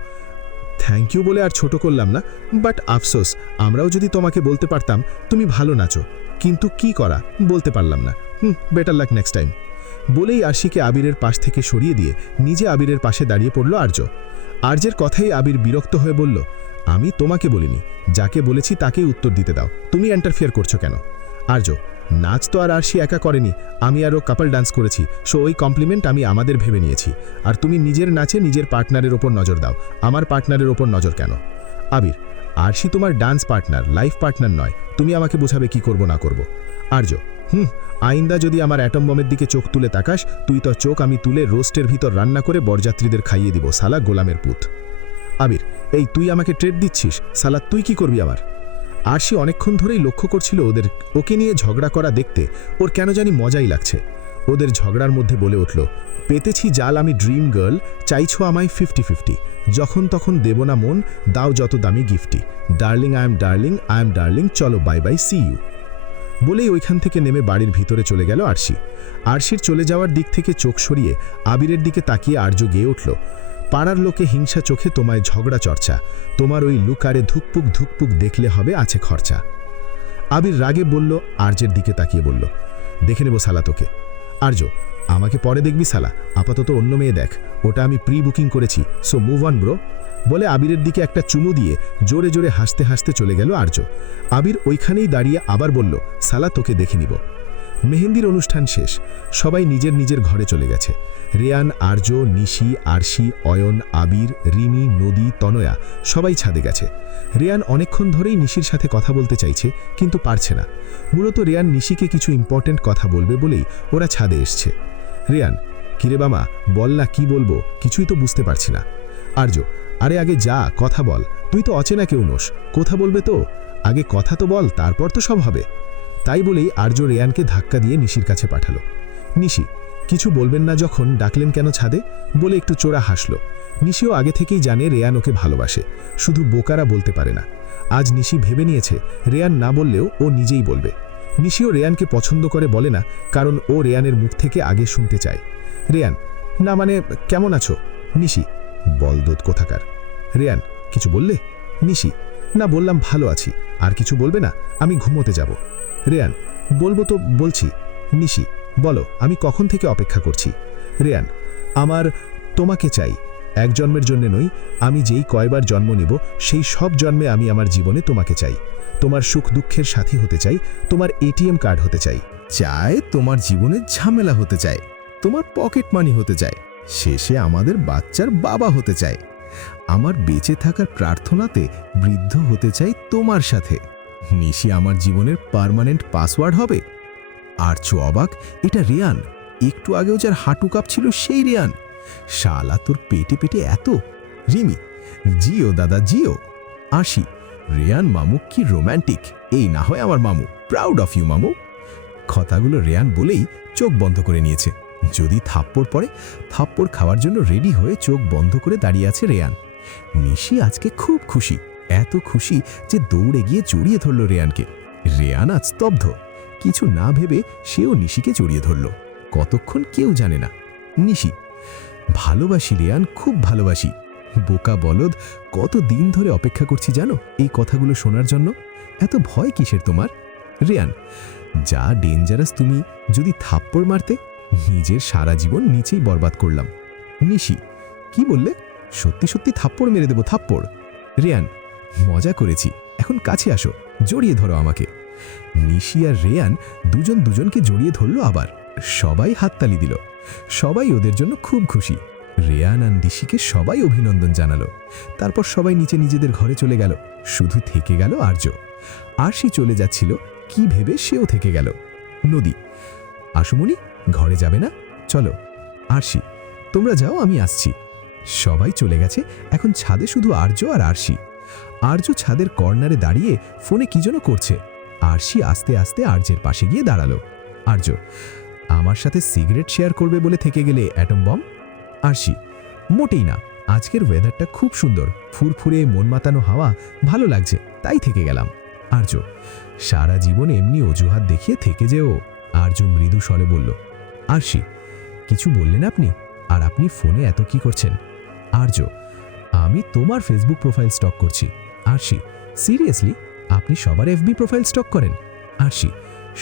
থ্যাংক ইউ বলে আর ছোট করলাম না, বাট আফসোস, আমরাও যদি তোমাকে বলতে পারতাম তুমি ভালো নাচো, কিন্তু কি করা বলতে পারলাম না। Better luck next time. বলেই আরশিকে আবিরের পাশ থেকে সরিয়ে দিয়ে নিজে আবিরের পাশে দাঁড়িয়ে পড়ল আর্য। আর্যের কথাই আবির বিরক্ত হয়ে বলল, আমি তোমাকে বলিনি, যাকে বলেছি তাকেই উত্তর দিতে দাও, তুমি ইন্টারফিয়ার করছো কেন? আর্য, নাচ তো আর আরশি একা করেনি, আমি আরও কাপল ডান্স করেছি, সো ওই কমপ্লিমেন্ট আমি আমাদের ভেবে নিয়েছি। আর তুমি নিজের নাচে নিজের পার্টনারের ওপর নজর দাও, আমার পার্টনারের ওপর নজর কেন? আবির, আরশি তোমার ডান্স পার্টনার, লাইফ পার্টনার নয়, তুমি আমাকে বোঝাবে কি করব না করব। আর্য, আইন্দা যদি আমার অ্যাটম বমের দিকে চোখ তুলে তাকাস, তুই তো চোখ আমি তুলে রোস্টের ভিতর রান্না করে বরযাত্রীদের খাইয়ে দিব, সালা গোলামের পুত। আবির, এই তুই আমাকে ট্রেড দিচ্ছিস, সালা তুই কি করবি আমার? আরশি অনেকক্ষণ ধরেই লক্ষ্য করছিল ওকে নিয়ে ঝগড়া করা দেখতে ওর কেন জানি মজাই লাগছে। ওদের ঝগড়ার মধ্যে বলে উঠল, পেতেছি জাল আমি ড্রিম গার্ল, চাইছো আমায় 50-50, যখন তখন দেব না মন, দাও যত দামি গিফটি, ডার্লিং আই এম ডার্লিং, চলো বাই বাই, সি ইউ। বলেই ওইখান থেকে নেমে বাড়ির ভিতরে চলে গেল আরশি। আরশির চলে যাওয়ার দিক থেকে চোখ সরিয়ে আবিরের দিকে তাকিয়ে আর্য গেয়ে উঠল, পাড়ার লোকে হিংসা চোখে তোমায় ঝগড়া চর্চা, তোমার ওই লুকারে ধুকপুক ধুকপুক দেখলে হবে আছে খরচা। আবির রাগে বলল, আর্যের দিকে তাকিয়ে বলল, দেখে নেব সালা তোকে। আর্য, আমাকে পরে দেখবি সালা, আপাতত অন্য মেয়ে দেখ, ওটা আমি প্রি বুকিং করেছি, সো মুভ অন ব্রো। বলে আবিরের দিকে একটা চুমু দিয়ে জোরে জোরে হাসতে হাসতে চলে গেল আর্য। আবির ওইখানেই দাঁড়িয়ে আবার বলল, সালা তোকে দেখে নিব। মেহেন্দির অনুষ্ঠান শেষ, সবাই নিজের নিজের ঘরে চলে গেছে। রেয়ান, আর্য, নিশি, আরশি, অয়ন, আবির, রিমি, নদী, তনয়া সবাই ছাদে গেছে। রেয়ান অনেকক্ষণ ধরেই নিশির সাথে কথা বলতে চাইছে, কিন্তু পারছে না। মূলত রেয়ান নিশিকে কিছু ইম্পর্টেন্ট কথা বলবে বলেই ওরা ছাদে এসছে। রেয়ান, কিরে বামা, বল না কি বলবো, কিছুই তো বুঝতে পারছি না। আর্য, আরে আগে যা, কথা বল, তুই তো অচেনা কেউ নোস, কথা বলবে তো, আগে কথা তো বল, তারপর তো সব হবে। তাই বলেই আর্য রেয়ানকে ধাক্কা দিয়ে নিশির কাছে পাঠালো। নিশি, কিছু বলবেন না যখন ডাকলেন কেন ছাদে, বলে একটু চোরা হাসলো। নিশিও আগে থেকেই জানে রেয়ান ওকে ভালোবাসে, শুধু বোকারা বলতে পারে না। আজ নিশি ভেবে নিয়েছে রেয়ান না বললেও ও নিজেই বলবে। নিশিও রেয়ানকে পছন্দ করে বলে না, কারণ ও রেয়ানের মুখ থেকে আগে শুনতে চায়। রেয়ান, না মানে কেমন আছো? নিশি, বলদোদ কোথাকার। রেয়ান, কিছু বললে? নিশি, না বললাম ভালো আছি, আর কিছু বলবে না, আমি ঘুমোতে যাব। রেয়ান, বলবো তো বলছি। নিশি, বলো, আমি কখন থেকে অপেক্ষা করছি। রেয়ান, আমার তোমাকে চাই, এক জন্মের জন্য নই, আমি যেই কয়বার জন্ম নেব সেই সব জন্মে আমি আমার জীবনে তোমাকে চাই, তোমার সুখ দুঃখের সাথী হতে চাই, তোমার এটিএম কার্ড হতে চাই। চায় তোমার জীবনে ঝামেলা হতে চায়, তোমার পকেট মানি হতে চায়, শেষে আমাদের বাচ্চার বাবা হতে চায়। আমার বেঁচে থাকার প্রার্থনাতে বৃদ্ধ হতে চাই তোমার সাথে। নিশি আমার জীবনের পার্মানেন্ট পাসওয়ার্ড হবে। আর অবাক, এটা রেয়ান, একটু আগেও যার হাঁটু কাঁপছিল সেই রেয়ান। শালা তোর পেটে পেটে এত। রিমি, জিও দাদা জিও। আশি, রেয়ান মামু কি রোম্যান্টিক, এই না হয় আমার মামু, প্রাউড অফ ইউ মামু। কথাগুলো রেয়ান বলেই চোখ বন্ধ করে নিয়েছে। যদি থাপ্পড় পড়ে, থাপ্পড় খাওয়ার জন্য রেডি হয়ে চোখ বন্ধ করে দাঁড়িয়ে আছে রেয়ান। নিশি আজকে খুব খুশি, এত খুশি যে দৌড়ে গিয়ে জড়িয়ে ধরল রেয়ানকে। রেয়ান আজ স্তব্ধ, কিছু না ভেবে সেও নিশিকে জড়িয়ে ধরল। কতক্ষণ কেউ জানে না। নিশি, ভালোবাসি রেয়ান, খুব ভালোবাসি। বোকা বলদ, কত দিন ধরে অপেক্ষা করছি জানো এই কথাগুলো শোনার জন্য। এত ভয় কিসের তোমার? রেয়ান, যা ডেঞ্জারাস তুমি, যদি থাপ্পড় মারতে, নিজের সারা জীবন নিচেই বরবাদ করলাম। নিশি, কি বললে? সত্যি সত্যি থাপ্পড় মেরে দেব, থাপ্পড়? রেয়ান, মজা করেছি, এখন কাছে আসো, জড়িয়ে ধরো আমাকে। নিশি আর রেয়ান দুজন দুজনকে জড়িয়ে ধরল আবার। সবাই হাততালি দিল, সবাই ওদের জন্য খুব খুশি। রেয়ান আর নিশিকে সবাই অভিনন্দন জানালো। তারপর সবাই নিচে নিজেদের ঘরে চলে গেল, শুধু থেকে গেল আর্য। আরশি চলে যাচ্ছিল, কি ভেবে সেও থেকে গেল। নদী, আশুমনি, ঘরে যাবে না? চলো। আরশি, তোমরা যাও, আমি আসছি। সবাই চলে গেছে, এখন ছাদে শুধু আর্য আর আরশি। আর্য ছাদের কর্নারে দাঁড়িয়ে ফোনে কি যেন করছে। আরশি আস্তে আস্তে আর্যের পাশে গিয়ে দাঁড়ালো। আর্য, আমার সাথে সিগারেট শেয়ার করবে বলে থেকে গেলে অ্যাটম বম? আরশি, মোটেই না, আজকের ওয়েদারটা খুব সুন্দর, ফুরফুরে মন মাতানো হাওয়া, ভালো লাগছে, তাই থেকে গেলাম। আর্য, সারা জীবন এমনি অজুহাত দেখিয়ে থেকে যেও। আর্য মৃদু স্বরে বলল। আরশি, কিছু বললেন আপনি? আর আপনি ফোনে এত কি করছেন? আর্য, আমি তোমার ফেসবুক প্রোফাইল স্টক করছি। আরশি, সিরিয়াসলি? আপনি সবার এফবি প্রোফাইল স্টক করেন? আরশি,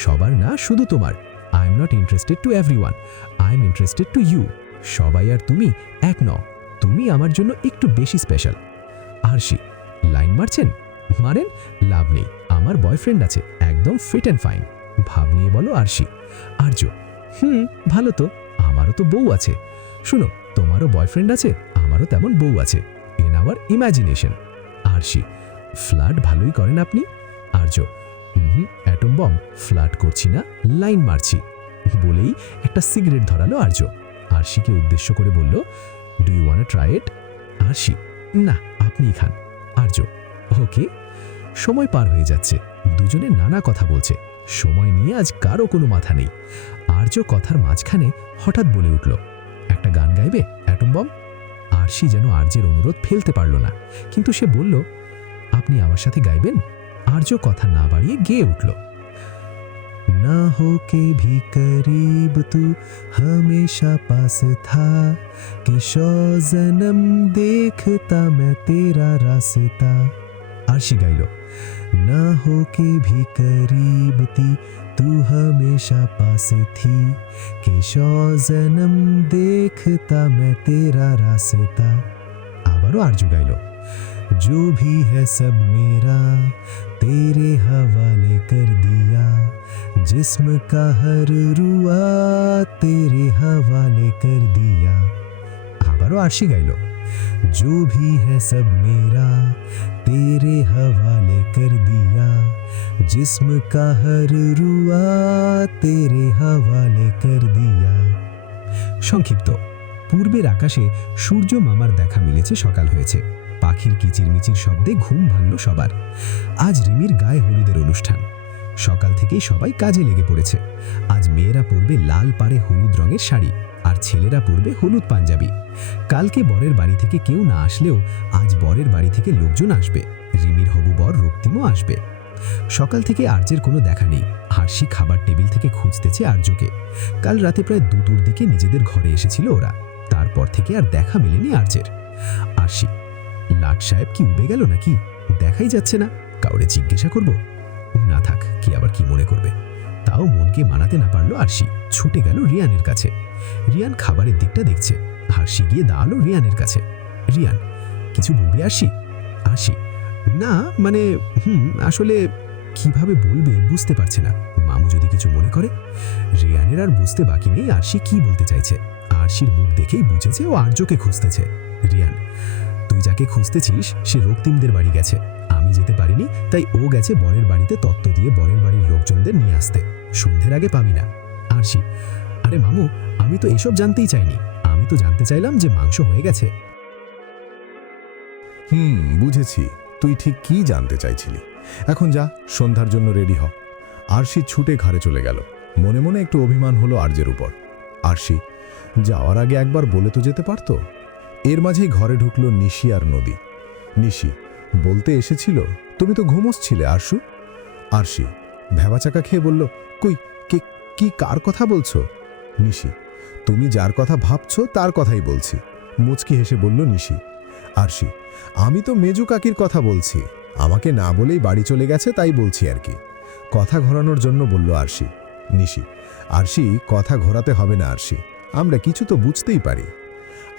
সবার না, শুধু তোমার। I am not interested to everyone, I am interested to you. সবাই আর তুমি এক নও, তুমি আমার জন্য একটু বেশি স্পেশাল। আরশি, লাইন মারছেন? মারেন, লাভ নেই, আমার বয়ফ্রেন্ড আছে, একদম ফিট অ্যান্ড ফাইন। ভাব নিয়ে বলো আরশি। আর্য, ভালো তো, আমারও তো বউ আছে। শুনো, তোমারও বয়ফ্রেন্ড আছে, আমারও তেমন বউ আছে, in our imagination. Arshi, flirt ভালোই করেন আপনি? আর্য, অ্যাটম বম, ফ্লার্ট করছি না, লাইন মারছি। বলেই একটা সিগারেট ধরালো আর্য। আরশিকে উদ্দেশ্য করে বলল, do you want try it? Arshi, না, আপনিই খান। আর্য, ওকে। সময় পার হয়ে যাচ্ছে, দুজনে নানা কথা বলছে, সময় নিয়ে আজ কারো কোনো মাথা নেই। আর্য কথার মাঝখানে হঠাৎ বলে উঠল, একটা গান গাইবে অ্যাটম বম? আরশি যেন আর্যের অনুরোধ ফেলতে পারল না, কিন্তু সে বলল, আপনি আমার সাথে গাইবেন? আর্য কথা না বাড়িয়ে গেয়ে উঠল, ना हो के भी करीब तू हमेशा पास था कि सौ जन्म देखता मैं तेरा रास्ता। आरशी गाइल, ना हो के भी करीब थी तू हमेशा पास थी कि सौ जन्म देखता मैं तेरा रास्ता। आबारो आरजू गाइल, जो भी है सब मेरा तेरे हवाले कर दिया, जिस्म का हर रुआ तेरे हवाले कर दिया। आबारो आरशी गाइल, जो भी है सब मेरा तेरे हवाले कर दिया, जिस्म का हर रुआ तेरे हवाले कर दिया। সংক্ষিপ্ত। পূর্বের আকাশে সূর্য মামার দেখা মিলেছে, সকাল হয়েছে। পাখির কিচিরমিচির শব্দে ঘুম ভাঙল সবার। আজ রিমির গায়ে হলুদের অনুষ্ঠান। সকাল থেকেই সবাই কাজে লেগে পড়েছে। আজ মেয়েরা পরবে লাল পাড়ে হলুদ রঙের শাড়ি, আর ছেলেরা পরবে হলুদ পাঞ্জাবি। কালকে বরের বাড়ি থেকে কেউ না আসলেও আজ বরের বাড়ি থেকে লোকজন আসবে। রিমির হবু বর রক্তিমও আসবে। সকাল থেকে আর্যের কোনো দেখা নেই। আরশি খাবার টেবিল থেকে খুঁজতেছে আর্যকে। কাল রাতে প্রায় 2টোর দিকে নিজেদের ঘরে এসেছিল ওরা। তারপর থেকে আর দেখা মেলেনি আর্যের। আরশি, লাট সাহেব কি উবে গেল নাকি? দেখাই যাচ্ছে না। কাউরে জিজ্ঞাসা করব? না থাক, কি আবার কি মনে করবে। তাও মনকে মানাতে না পারলো আরশি। ছুটে গেল রিয়ানের কাছে। রিয়ান খাবারের দিকটা দেখছে। আরশি গিয়ে দাঁড়ালো রিয়ানের কাছে। রিয়ান, কিছু বলবি আরশি? আরশি, না মানে আসলে কিভাবে বলবে বুঝতে পারছে না। মামু যদি কিছু মনে করে। রিয়ানের আর বুঝতে বাকি নেই আরশি কি বলতে চাইছে। আরশির মুখ দেখেই বুঝেছে ও আর্যকে খুঁজতেছে। রিয়ান, তুই যাকে খুঁজতেছিস সে রক্তিমদের বাড়ি গেছে। আমি যেতে পারিনি, তাই ও গেছে বরের বাড়িতে তত্ত্ব দিয়ে বরের বাড়ির লোকজনদের নিয়ে আসতে। সন্ধ্যের আগে পাবি না। আরশি, আরে মামু, আমি তো এসব জানতেই চাইনি। আমি তো জানতে চাইলাম যে মাংস হয়ে গেছে। বুঝেছি তুই ঠিক কি জানতে চাইছিলি। এখন যা, সন্ধ্যার জন্য রেডি হ। আরশি ছুটে ঘরে চলে গেল। মনে মনে একটু অভিমান হলো আর্যের উপর। আরশি, যাওয়ার আগে একবার বলে তো যেতে পারতো। এর মাঝেই ঘরে ঢুকলো নিশি আর নদী। নিশি, বলতে এসেছিল তুমি তো ঘুমোচ্ছিলে আরশু। আরশি ভেবাচাকা খেয়ে বলল, কই কে, কি কার কথা বলছো? নিশি, তুমি যার কথা ভাবছো তার কথাই বলছি। মুচকি হেসে বলল নিশি। আরশি, আমি তো মেজু কাকির কথা বলছি। আমাকে না বলেই বাড়ি চলে গেছে, তাই বলছি আর কি। কথা ঘোরানোর জন্য বলল আরশি। নিশি, আরশি কথা ঘোরাতে হবে না আরশি, আমরা কিছু তো বুঝতেই পারি।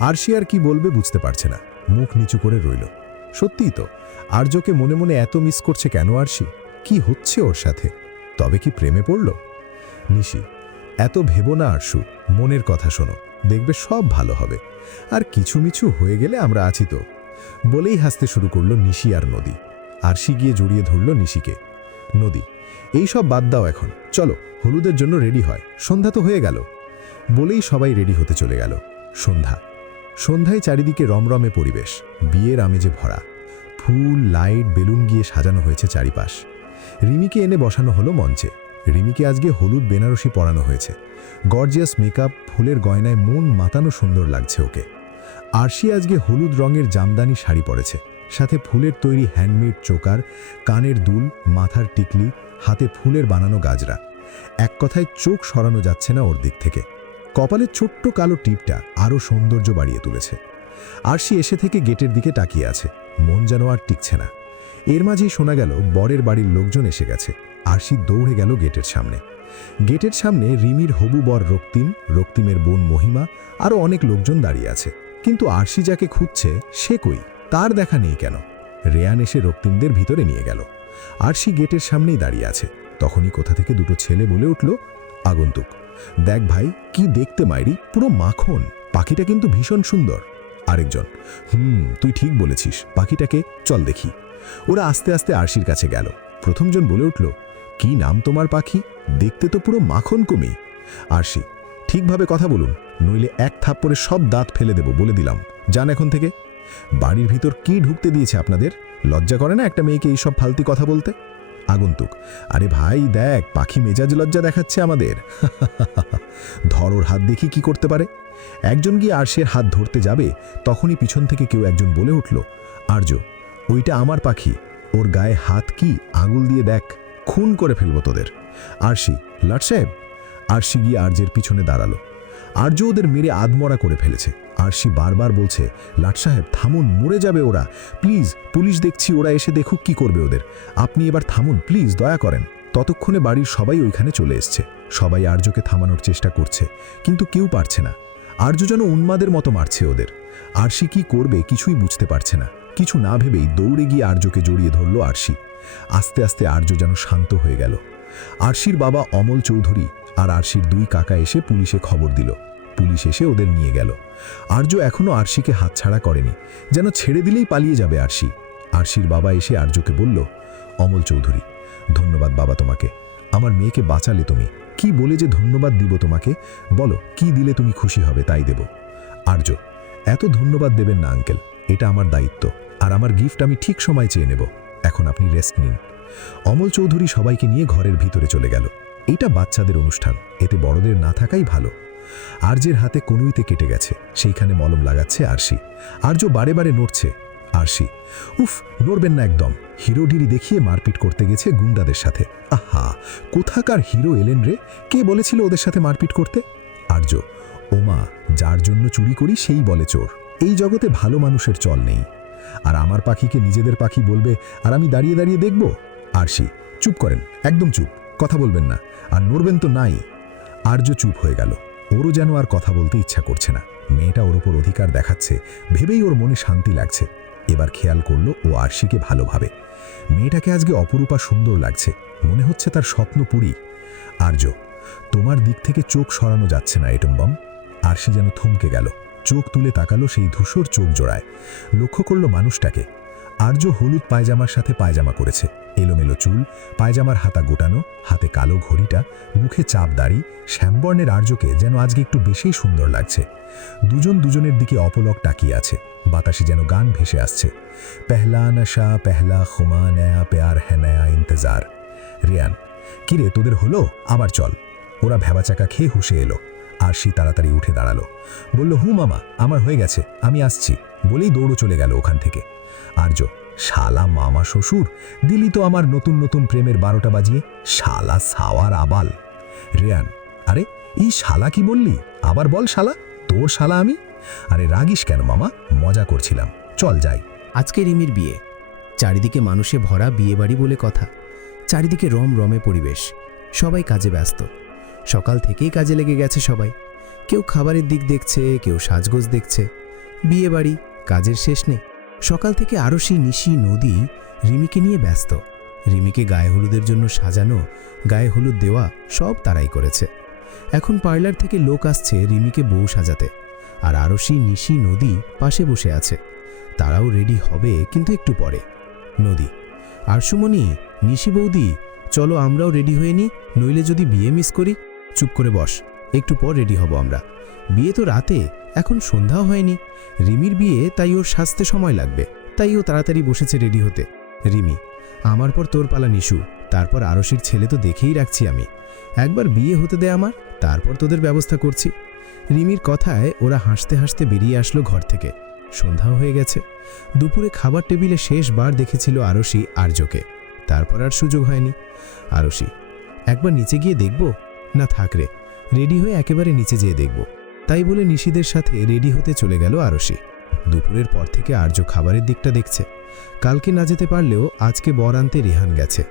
আরশি আর কি বলবে বুঝতে পারছে না, মুখ নিচু করে রইল। সত্যিই তো, আর্যকে মনে মনে এত মিস করছে কেন আরশি? কি হচ্ছে ওর সাথে? তবে কি প্রেমে পড়ল? নিশি, এত ভেবো না আরশু, মনের কথা শোনো, দেখবে সব ভালো হবে। আর কিছু মিছু হয়ে গেলে আমরা আছি তো। বলেই হাসতে শুরু করলো নিশি আর নদী। আরশি গিয়ে জড়িয়ে ধরল নিশিকে। নদী, এই সব বাদ দাও এখন, চলো হলুদের জন্য রেডি হয়, সন্ধ্যা তো হয়ে গেল। বলেই সবাই রেডি হতে চলে গেল। সন্ধ্যা। সন্ধ্যায় চারিদিকে রমরমে পরিবেশ, বিয়ের আমেজে ভরা। ফুল, লাইট, বেলুন গিয়ে সাজানো হয়েছে চারিপাশ। রিমিকে এনে বসানো হলো মঞ্চে। রিমিকে আজকে হলুদ বেনারসি পরানো হয়েছে। গর্জিয়াস মেকআপ, ফুলের গয়নায় মন মাতানো সুন্দর লাগছে ওকে। আরশি আজকে হলুদ রঙের জামদানি শাড়ি পরেছে, সাথে ফুলের তৈরি হ্যান্ডমেড চোকার, কানের দুল, মাথার টিকলি, হাতে ফুলের বানানো গাজরা। এক কথায় চোখ সরানো যাচ্ছে না ওর দিক থেকে। কপালের ছোট্ট কালো টিপটা আরও সৌন্দর্য বাড়িয়ে তুলেছে। আরশি এসে থেকে গেটের দিকে তাকিয়ে আছে, মন যেন আর টিকছে না। এর মাঝেই শোনা গেল বরের বাড়ির লোকজন এসে গেছে। আরশি দৌড়ে গেল গেটের সামনে। গেটের সামনে রিমির হবু বর রক্তিম, রক্তিমের বোন মহিমা, আরও অনেক লোকজন দাঁড়িয়ে আছে। কিন্তু আরশি যাকে খুঁজছে সে কই, তার দেখা নেই কেন? রেয়ান এসে রক্তিমদের ভিতরে নিয়ে গেল। আরশি গেটের সামনেই দাঁড়িয়ে আছে। তখনই কোথা থেকে দুটো ছেলে বলে উঠল, আগন্তুক, দেখ ভাই, কি দেখতে মাইরি, পুরো মাখন, পাখিটা কিন্তু ভীষণ সুন্দর। আরেকজন, তুই ঠিক বলেছিস, পাখিটাকে চল দেখি। ওরা আস্তে আস্তে আরশির কাছে গেল। প্রথমজন বলে উঠল, কি নাম তোমার পাখি? দেখতে তো পুরো মাখন কুমি। আরশি, ঠিকভাবে কথা বলুন, নইলে এক থাপ্পড়ে সব দাঁত ফেলে দেব, বলে দিলাম। যান এখন থেকে। বাড়ির ভিতর কি ঢুকতে দিয়েছে আপনাদের? লজ্জা করে না একটা মেয়েকে এইসব ফালতু কথা বলতে? আগন্তুক, আরে ভাই দেখ, পাখি মেজাজ লজ্জা দেখাচ্ছে আমাদের। ধর ওর হাত দেখি কি করতে পারে। একজন গিয়ে আরশির হাত ধরতে যাবে, তখনই পিছন থেকে কেউ একজন বলে উঠল, আর্য, ওইটা আমার পাখি, ওর গায়ে হাত কি, আঙুল দিয়ে দেখ, খুন করে ফেলবো তোদের। আরশি, লাট সাহেব। আরশি গিয়ে আর্যের পিছনে দাঁড়ালো। আর্য ওদের মেরে আধমরা করে ফেলেছে। আরশি বারবার বলছে, লাট সাহেব থামুন, মরে যাবে ওরা, প্লিজ, পুলিশ দেখছি, ওরা এসে দেখুক কি করবে ওদের, আপনি এবার থামুন প্লিজ, দয়া করেন। ততক্ষণে বাড়ির সবাই ওইখানে চলে এসছে। সবাই আর্যকে থামানোর চেষ্টা করছে, কিন্তু কেউ পারছে না। আর্য যেন উন্মাদের মতো মারছে ওদের। আরশি কি করবে কিছুই বুঝতে পারছে না। কিছু না ভেবেই দৌড়ে গিয়ে আর্যকে জড়িয়ে ধরল আরশি। আস্তে আস্তে আর্য যেন শান্ত হয়ে গেল। আরশির বাবা অমল চৌধুরী আর আরশির 2 কাকা এসে পুলিশে খবর দিল। পুলিশ এসে ওদের নিয়ে গেল। আর্য এখনো আরশিকে হাতছাড়া করেনি, যেন ছেড়ে দিলেই পালিয়ে যাবে আরশি। আরশির বাবা এসে আর্যকে বলল, অমল চৌধুরী, ধন্যবাদ বাবা তোমাকে, আমার মেয়েকে বাঁচালে তুমি। কি বলে যে ধন্যবাদ দিব তোমাকে, বলো কি দিলে তুমি খুশি হবে তাই দেব। আর্য, এত ধন্যবাদ দেবেন না আঙ্কেল, এটা আমার দায়িত্ব, আর আমার গিফট আমি ঠিক সময় চেয়ে নেব। এখন আপনি রেস্ট নিন। অমল চৌধুরী সবাইকে নিয়ে ঘরের ভিতরে চলে গেল। এটা বাচ্চাদের অনুষ্ঠান, এতে বড়দের না থাকাই ভালো। আর্যের হাতে কনুইতে কেটে গেছে, সেইখানে মলম লাগাচ্ছে আরশি। আর্য বারে বারে নড়ছে। আরশি, উফ, নড়বেন না একদম, হিরোডিরি দেখিয়ে মারপিট করতে গেছে গুন্ডাদের সাথে। আহা, কোথাকার হিরো এলেন রে, কে বলেছিল ওদের সাথে মারপিট করতে? আর্য, ওমা, যার জন্য চুরি করি সেই বলে চোর। এই জগতে ভালো মানুষের চল নেই। আর আমার পাখিকে নিজেদের পাখি বলবে, আর আমি দাঁড়িয়ে দাঁড়িয়ে দেখব? আরশি, চুপ করেন, একদম চুপ, কথা বলবেন না, আর নড়বেন তো নাই। আর্য চুপ হয়ে গেল। ওরও যেন আর কথা বলতে ইচ্ছা করছে না। মেয়েটা ওর ওপর অধিকার দেখাচ্ছে ভেবেই ওর মনে শান্তি লাগছে। এবার খেয়াল করলো ও আরশিকে ভালোভাবে। মেয়েটাকে আজকে অপরূপা সুন্দর লাগছে, মনে হচ্ছে তার স্বপ্ন পুরী। আর্য, তোমার দিক থেকে চোখ সরানো যাচ্ছে না এটম্বম। আরশি যেন থমকে গেল, চোখ তুলে তাকালো সেই ধূসর চোখ জোড়ায়, লক্ষ্য করলো মানুষটাকে। আর্য হলুদ পায়জামার সাথে পায়জামা করেছে, এলোমেলো চুল, পায়জামার হাতা গোটানো, হাতে কালো ঘড়িটা, মুখে চাপ দাড়ি। শ্যামবর্ণের আর্যকে যেন আজকে একটু বেশি সুন্দর লাগছে। দুজন দুজনের দিকে অপলক তাকিয়ে আছে, বাতাসে যেন গান ভেসে আসছে। পেহলা নশা পেহলা খুমা, নয়া প্যার হ্যাঁ নয়া ইন্তজার। রিয়ান, কিরে তোদের হলো? আবার চল। ওরা ভেবাচাকা খেয়ে হুঁশে এলো। আরশি তাড়াতাড়ি উঠে দাঁড়ালো, বলল, হু মামা, আমার হয়ে গেছে, আমি আসছি, বলেই দৌড়ো চলে গেল ওখান থেকে। আর্য, শালা মামা শ্বশুর, দিলি তো আমার নতুন নতুন প্রেমের 12টা বাজিয়ে, শালা সাওয়ার আবাল। রেয়ান, আরে এই শালা কি বললি? আবার বল শালা, তোর শালা আমি? আরে রাগিস কেন মামা, মজা করছিলাম, চল যাই। আজকে রিমির বিয়ে, চারিদিকে মানুষে ভরা বিয়ে বাড়ি বলে কথা। চারিদিকে রমরমে পরিবেশ, সবাই কাজে ব্যস্ত। সকাল থেকেই কাজে লেগে গেছে সবাই। কেউ খাবারের দিক দেখছে, কেউ সাজগোজ দেখছে। বিয়ে বাড়ি, কাজের শেষ নেই। সকাল থেকে আরশি, নিশি, নদী রিমিকে নিয়ে ব্যস্ত। রিমিকে গায়ে হলুদের জন্য সাজানো, গায়ে হলুদ দেওয়া সব তারাই করেছে। এখন পার্লার থেকে লোক আসছে রিমিকে বউ সাজাতে, আর আরশি, নিশি, নদী পাশে বসে আছে। তারাও রেডি হবে, কিন্তু একটু পরে। নদী, আরশুমণি, নিশি বৌদি, চলো আমরাও রেডি হয়ে নিই, নইলে যদি বিয়ে মিস করি। চুপ করে বস, একটু পর রেডি হব আমরা। বিয়ে তো রাতে, এখন সন্ধ্যাও হয়নি। রিমির বিয়ে, তাই ওর সাজতে সময় লাগবে, তাই ও তাড়াতাড়ি বসেছে রেডি হতে। রিমি, আমার পর তোর পালা নিশু, তারপর আরশির ছেলে তো দেখেই রাখছি আমি। একবার বিয়ে হতে দে আমার, তারপর তোদের ব্যবস্থা করছি। রিমির কথায় ওরা হাসতে হাসতে বেরিয়ে আসলো ঘর থেকে। সন্ধ্যাও হয়ে গেছে। দুপুরে খাবার টেবিলে শেষবার দেখেছিল আরশি আর্যকে, তারপর আর সুযোগ হয়নি। আরশি, একবার নিচে গিয়ে দেখব? না থাক রে, রেডি হয়ে একেবারে নিচে যেয়ে দেখব। তাই বলে নিশিদের সাথে রেডি হতে চলে গেল আরশি। দুপুরের পর থেকে আর্য খাবারের দিকটা দেখছে। কালকে না যেতে পারলেও আজকে বর আনতে রেহান গেছে।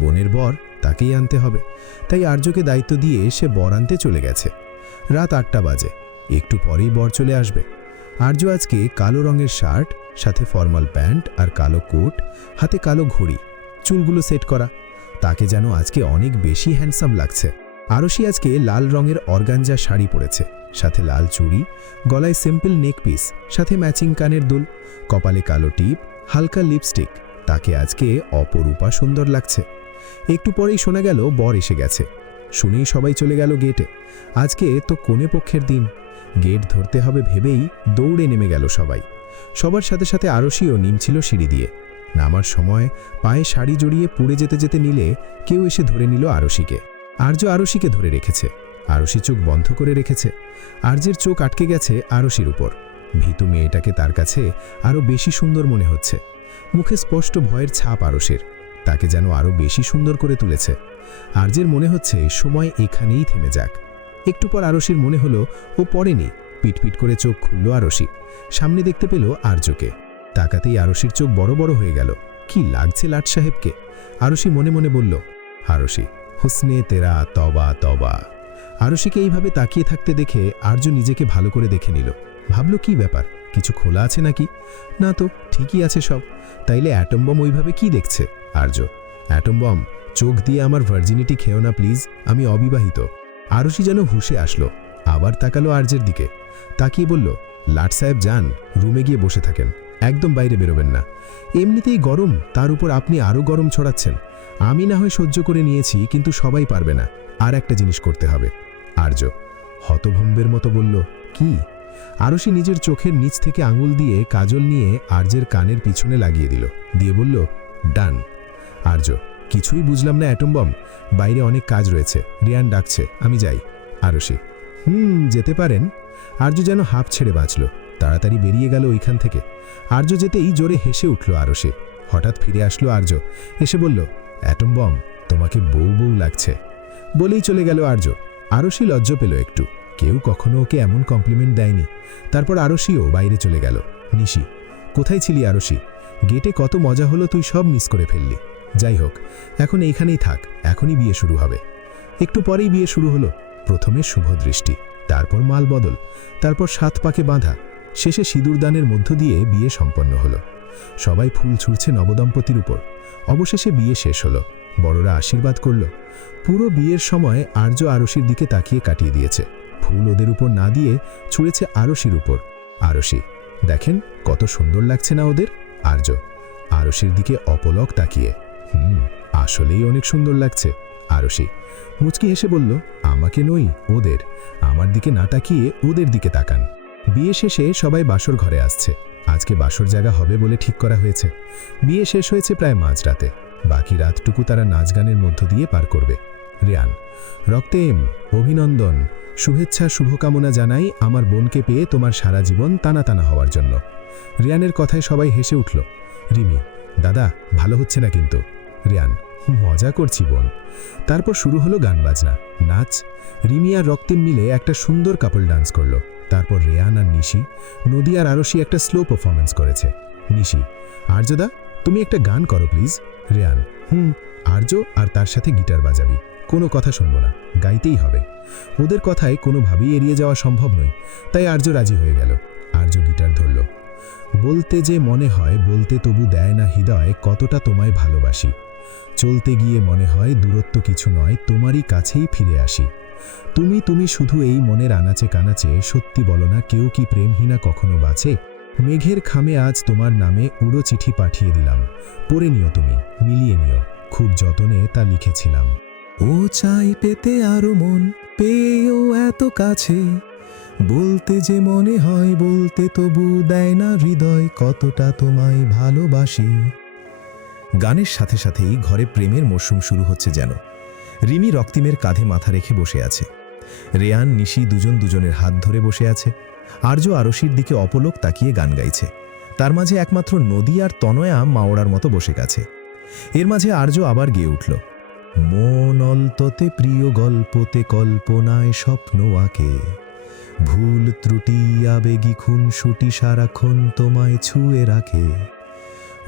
বোনের বর, তাকেই আনতে হবে, তাই আর্যকে দায়িত্ব দিয়ে সে বর আনতে চলে গেছে। রাত 8টা বাজে, একটু পরেই বর চলে আসবে। আর্য আজকে কালো রঙের শার্ট, সাথে ফর্মাল প্যান্ট আর কালো কোট, হাতে কালো ঘড়ি, চুলগুলো সেট করা। তাকে যেন আজকে অনেক বেশি হ্যান্ডসাম লাগছে। আরশি আজকে লাল রঙের অর্গানজা শাড়ি পরেছে, সাথে লাল চুড়ি, গলায় সিম্পল নেক পিস, সাথে ম্যাচিং কানের দুল, কপালে কালো টিপ, হালকা লিপস্টিক। তাকে আজকে অপরূপা সুন্দর লাগছে। একটু পরেই শোনা গেল বর এসে গেছে। শুনেই সবাই চলে গেল গেটে। আজকে তো কনে পক্ষের দিন, গেট ধরতে হবে ভেবেই দৌড়ে নেমে গেল সবাই। সবার সাথে সাথে আরশিও নিমছিল সিঁড়ি দিয়ে। নামার সময় পায়ে শাড়ি জড়িয়ে পুড়ে যেতে যেতে নিলে কেউ এসে ধরে নিল আরশিকে। আর্য আরশিকে ধরে রেখেছে। আরশি চোখ বন্ধ করে রেখেছে। আর্যের চোখ আটকে গেছে আরশির উপর। ভীতু মেয়েটাকে তার কাছে আরও বেশি সুন্দর মনে হচ্ছে। মুখে স্পষ্ট ভয়ের ছাপ আরশের। তাকে যেন আরও বেশি সুন্দর করে তুলেছে। আরজের মনে হচ্ছে সময় এখানেই থেমে যাক। একটু পর আরশির মনে হলো ও পড়েনি। পিটপিট করে চোখ খুলল আরশি। সামনে দেখতে পেল আরজকে। তাকাতেই আরশির চোখ বড় বড় হয়ে গেল। কি লাগছে লাট সাহেবকে! আরশি মনে মনে বলল, আরশি, হুসনে তেরা তবা তবা। আরশিকে এইভাবে তাকিয়ে থাকতে দেখে আরজ নিজেকে ভালো করে দেখে নিল। ভাবল, কি ব্যাপার, কিছু খোলা আছে নাকি? না তো, ঠিকই আছে সব। তাইলে অ্যাটম বম ওইভাবে কি দেখছে? আরজ, অ্যাটম বম, চোখ দিয়ে আমার ভার্জিনিটি খেও না প্লিজ, আমি অবিবাহিত। আরশি যেন হুঁশে আসলো। আবার তাকালো আরজের দিকে। তাকিয়ে বলল, লাট সাহেব যান, রুমে গিয়ে বসে থাকেন, একদম বাইরে বেরোবেন না। এমনিতেই গরম, তার উপর আপনি আরও গরম ছড়াচ্ছেন। আমি না হয় সহ্য করে নিয়েছি, কিন্তু সবাই পারবে না। আর একটা জিনিস করতে হবে। আরজ হতভম্বের মতো বলল, কি? আরশি নিজের চোখের নিচ থেকে আঙুল দিয়ে কাজল নিয়ে আরজের কানের পিছনে লাগিয়ে দিল, দিয়ে বলল, ডান। আরজ, কিছুই বুঝলাম না অ্যাটম বম, বাইরে অনেক কাজ রয়েছে, রিয়ান ডাকছে, আমি যাই। আরশি, যেতে পারেন। আরজ যেন হাঁপ ছেড়ে বাঁচল, তাড়াতাড়ি বেরিয়ে গেল ওইখান থেকে। আরজ যেতেই জোরে হেসে উঠল আরশি। হঠাৎ ফিরে আসলো আরজ, এসে বলল, অ্যাটম বম, তোমাকে বউ বউ লাগছে। বলেই চলে গেল আরজ। আরশি লজ্জা পেল একটু, কেউ কখনো ওকে এমন কমপ্লিমেন্ট দেয়নি। তারপর আরশিও বাইরে চলে গেল। নিশি, কোথায় ছিলি আরশি? গেটে কত মজা হলো, তুই সব মিস করে ফেললি। যাই হোক, এখন এইখানেই থাক, এখনই বিয়ে শুরু হবে। একটু পরেই বিয়ে শুরু হলো। প্রথমে শুভ দৃষ্টি, তারপর মাল বদল, তারপর 7 পাকে বাঁধা, শেষে সিঁদুরদানের মধ্য দিয়ে বিয়ে সম্পন্ন হলো। সবাই ফুল ছুঁড়ছে নবদম্পতির উপর। অবশেষে বিয়ে শেষ হলো। বড়রা আশীর্বাদ করল। পুরো বিয়ের সময় আরজ আরশির দিকে তাকিয়ে কাটিয়ে দিয়েছে। ফুল ওদের উপর না দিয়ে ছুঁড়েছে আরশির উপর। আরশি, দেখেন কত সুন্দর লাগছে না ওদের? আরজ আরশির দিকে অপলক তাকিয়ে, আসলেই অনেক সুন্দর লাগছে। আরশি মুচকি হেসে বলল, আমাকে নই, ওদের। আমার দিকে না তাকিয়ে ওদের দিকে তাকান। বিয়ে শেষে সবাই বাসর ঘরে আসছে। আজকে বাসর জায়গা হবে বলে ঠিক করা হয়েছে। বিয়ে শেষ হয়েছে প্রায় মাঝরাতে। বাকি রাতটুকু তারা নাচ গানের মধ্য দিয়ে পার করবে। রিয়ান, রক্তেম, অভিনন্দন, শুভেচ্ছা, শুভকামনা জানাই আমার বোনকে পেয়ে তোমার সারা জীবন টানা টানা হওয়ার জন্য। রিয়ানের কথায় সবাই হেসে উঠল। রিমি, দাদা ভালো হচ্ছে না কিন্তু। রিয়ান, মজা করছি বোন। তারপর শুরু হলো গান বাজনা, নাচ। রিমি আর রক্তিম মিলে একটা সুন্দর কাপল ডান্স করলো। তারপর রিয়ান আর নিশি, নদী আর আরশি একটা স্লো পারফরমেন্স করেছে। নিশি, আর্যদা তুমি একটা গান করো প্লিজ। রিয়ান, আর্য আর তার সাথে গিটার বাজাবি, কোনো কথা শুনবো না, গাইতেই হবে। ওদের কথায় কোনোভাবেই এড়িয়ে যাওয়া সম্ভব নয়, তাই আর্য রাজি হয়ে গেল। আর্য গিটার ধরল। বলতে যে মনে হয়, বলতে তবু দেয় না হৃদয়, কতটা তোমায় ভালোবাসি। চলতে গিয়ে মনে হয় দূরত্ব কিছু নয়, তোমারই কাছেই ফিরে আসি। তুমি তুমি শুধু এই মনের আনাচে কানাচে, সত্যি বলো না কেউ কি প্রেমহীনা কখনো বাঁচে? মেঘের খামে আজ তোমার নামে উড়ো চিঠি পাঠিয়ে দিলাম, পড়ে নিও তুমি, মিলিয়ে নিও, খুব যতনে তা লিখেছিলাম। ও চাই পেতে আরো মন, পেয়েও এত কাছে, বলতে যে মনে হয়, বলতে তবু দেয় না হৃদয়, কতটা তোমায় ভালোবাসি। গানের সাথে সাথেই ঘরে প্রেমের মরশুম শুরু হচ্ছে যেন। রিমি রক্তিমের কাঁধে মাথা রেখে বসে আছে। রেয়ান, নিশি দুজন দুজনের হাত ধরে বসে আছে। আর্য আরশির দিকে অপলক তাকিয়ে গান গাইছে। তার মাঝে একমাত্র নদী আর তনয়া মাওড়ার মতো বসে গেছে। এর মাঝে আর্য আবার গেয়ে উঠল, মন অলততে প্রিয় গল্পতে কল্পনায় স্বপ্ন আঁকে, ভুল ত্রুটি আবেগী খুনসুটি সারাক্ষণ তোমায় ছুঁয়ে রাখে।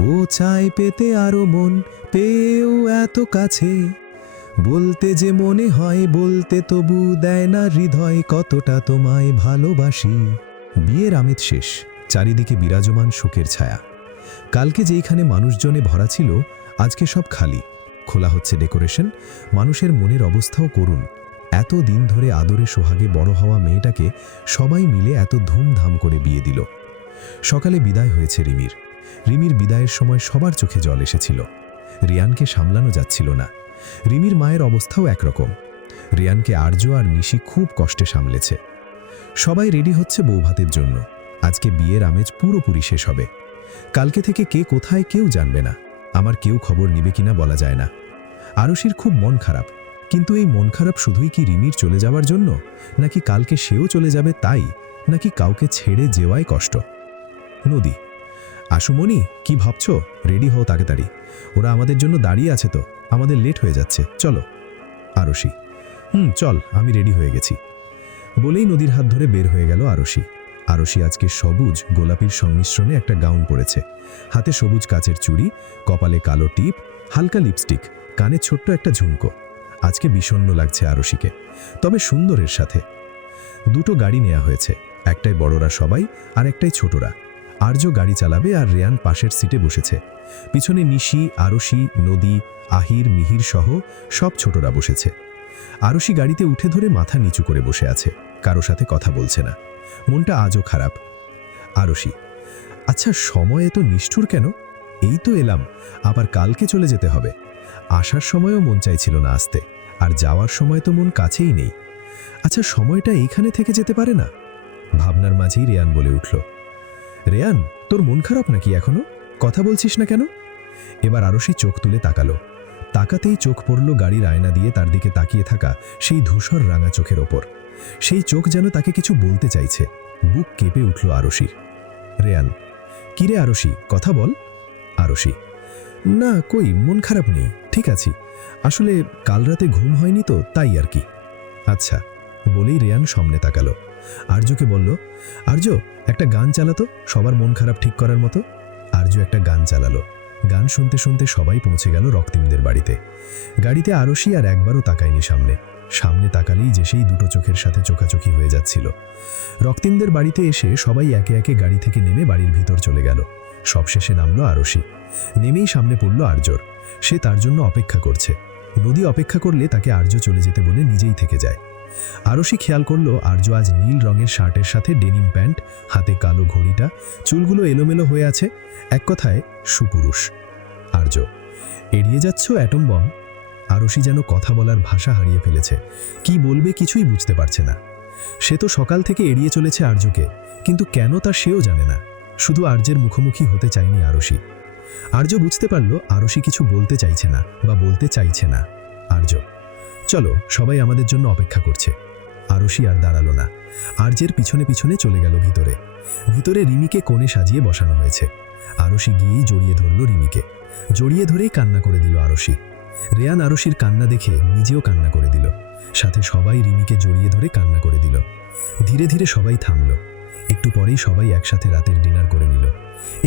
ও চায় পেতে আরো মন, পেয়েও এত কাছে, বলতে যে মনে হয়, বলতে তবু দেয় না হৃদয়, কতটা তোমায় ভালোবাসি। বিয়ের আমেজ শেষ, চারিদিকে বিরাজমান শোকের ছায়া। কালকে যেইখানে মানুষজনে ভরা ছিল, আজকে সব খালি। খোলা হচ্ছে ডেকোরেশন। মানুষের মনের অবস্থাও করুণ। এত দিন ধরে আদরে সোহাগে বড় হওয়া মেয়েটাকে সবাই মিলে এত ধুমধাম করে বিয়ে দিল। সকালে বিদায় হয়েছে রিমির। রিমির বিদায়ের সময় সবার চোখে জল এসেছিল। রিয়ানকে সামলানো যাচ্ছিল না। রিমির মায়ের অবস্থাও একরকম। রিয়ানকে আর্য আর নিশি খুব কষ্টে সামলেছে। সবাই রেডি হচ্ছে বৌভাতের জন্য। আজকে বিয়ের আমেজ পুরোপুরি শেষ হবে। কালকে থেকে কে কোথায় কেউ জানবে না। আমার কেউ খবর নিবে কিনা বলা যায় না। আরশির খুব মন খারাপ, কিন্তু এই মন খারাপ শুধুই কি রিমির চলে যাওয়ার জন্য, নাকি কালকে সেও চলে যাবে তাই, নাকি কাউকে ছেড়ে যেওয়াই কষ্ট? নদী, আশুমণি, কি ভাবছো? রেডি হও তাড়াতাড়ি, ওরা আমাদের জন্য দাঁড়িয়ে আছে তো, আমাদের লেট হয়ে যাচ্ছে, চলো। আরশি: চল, আমি রেডি হয়ে গেছি। বলেই নদীর হাত ধরে বের হয়ে গেল আরশি। আরশি আজকে সবুজ গোলাপির সংমিশ্রণে একটা গাউন পরেছে, হাতে সবুজ কাচের চুড়ি, কপালে কালো টিপ, হালকা লিপস্টিক, কানে ছোট্ট একটা ঝুমকো। আজকে বিষণ্ণ লাগছে আরশিকে, তবে সুন্দরের সাথে। দুটো গাড়ি নেওয়া হয়েছে, একটাই বড়রা সবাই আর একটাই ছোটরা। আর্য গাড়ি চালাবে আর রেয়ান পাশের সিটে বসেছে। পিছনে নিশি, আরশি, নদী, আহির, মিহির সহ সব ছোটরা বসেছে। আরশি গাড়িতে উঠে ধরে মাথা নিচু করে বসে আছে, কারো সাথে কথা বলছে না। মনটা আজও খারাপ। আরশি: আচ্ছা, সময় এত নিষ্ঠুর কেন? এই তো এলাম, আবার কালকে চলে যেতে হবে। আসার সময়ও মন চাইছিল না আসতে, আর যাওয়ার সময় তো মন কাছেই নেই। আচ্ছা, সময়টা এইখানে থেকে যেতে পারে না? ভাবনার মাঝেই রেয়ান বলে উঠল: রেয়ান, তোর মন খারাপ নাকি এখনো? কথা বলছিস না কেন? এবার আরশি চোখ তুলে তাকালো। তাকাতেই চোখ পড়ল গাড়ির আয়না দিয়ে তার দিকে তাকিয়ে থাকা সেই ধূসর রাঙা চোখের ওপর। সেই চোখ যেন তাকে কিছু বলতে চাইছে। বুক কেঁপে উঠল আরশির। রেয়ান: কিরে আরশি, কথা বল। আরশি: না, কই, মন খারাপ নেই, ঠিক আছি। আসলে কাল রাতে ঘুম হয়নি তো, তাই আর কি। আচ্ছা, বলেই রেয়ান সামনে তাকালো। আর্যকে বলল: আর্য, একটা গান চালাতো, সবার মন খারাপ ঠিক করার মতো। আর্য একটা গান চালালো। গান শুনতে শুনতে সবাই পৌঁছে গেল রক্তিমদের বাড়িতে। গাড়িতে আরশি আর একবারও তাকায়নি সামনে। সামনে তাকালেই যে সেই দুটো চোখের সাথে চোখাচোখি হয়ে যাচ্ছিল। রক্তিমদের বাড়িতে এসে সবাই একে একে গাড়ি থেকে নেমে বাড়ির ভিতর চলে গেল। সবশেষে নামলো আরশি। নেমেই সামনে পড়ল আর্যর। সে তার জন্য অপেক্ষা করছে। নদী অপেক্ষা করলে তাকে আর্য চলে যেতে বলে নিজেই থেকে যায়। আরশি খেয়াল করল আর্য আজ নীল রঙের শার্টের সাথে ডেনিম প্যান্ট, হাতে কালো ঘড়িটা, চুলগুলো এলোমেলো হয়ে আছে। এক কথায় সুপুরুষ। আর্য: এড়িয়ে যাচ্ছ অ্যাটম বম? আরশি যেন কথা বলার ভাষা হারিয়ে ফেলেছে। কি বলবে কিছুই বুঝতে পারছে না। সে তো সকাল থেকে এড়িয়ে চলেছে আর্যকে, কিন্তু কেন তা সেও জানে না। শুধু আর্যের মুখোমুখি হতে চায়নি আরশি। আর্য বুঝতে পারল আরশি কিছু বলতে চাইছে না বা বলতে চাইছে না। আর্য: চলো, সবাই আমাদের জন্য অপেক্ষা করছে। আরশি আর দাঁড়ালো না। আর্যের পিছনে পিছনে চলে গেল ভিতরে। ভিতরে রিমিকে কোণে সাজিয়ে বসানো হয়েছে। আরশি গিয়েই জড়িয়ে ধরল রিমিকে। জড়িয়ে ধরেই কান্না করে দিল আরশি। রেয়ান আরশির কান্না দেখে নিজেও কান্না করে দিল। সাথে সবাই রিমিকে জড়িয়ে ধরে কান্না করে দিল। ধীরে ধীরে সবাই থামল। একটু পরেই সবাই একসাথে রাতের ডিনার করে নিল।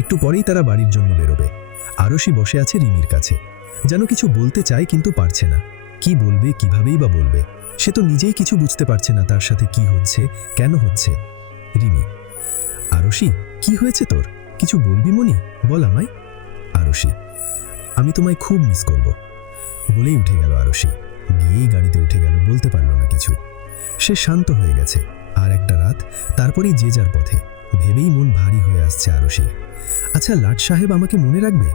একটু পরেই তারা বাড়ির জন্য বেরোবে। আরশি বসে আছে রিমির কাছে, যেন কিছু বলতে চায় কিন্তু পারছে না। কি বলবে, কিভাবেই বা বলবে? সে তো নিজেই কিছু বুঝতে পারছে না তার সাথে কি হচ্ছে, কেন হচ্ছে। রিমি: আরশি, কি হয়েছে তোর? কিছু বলবি মনি? বল আমায়। আরশি: আমি তোমায় খুব মিস করব। বলেই উঠে গেল আরশি। গিয়েই গাড়িতে উঠে গেল, বলতে পারল না কিছু। সে শান্ত হয়ে গেছে। আর একটা রাত, তারপরেই যে যার পথে। ভেবেই মন ভারী হয়ে আসছে আরশি। আচ্ছা, লাট সাহেব আমাকে মনে রাখবে?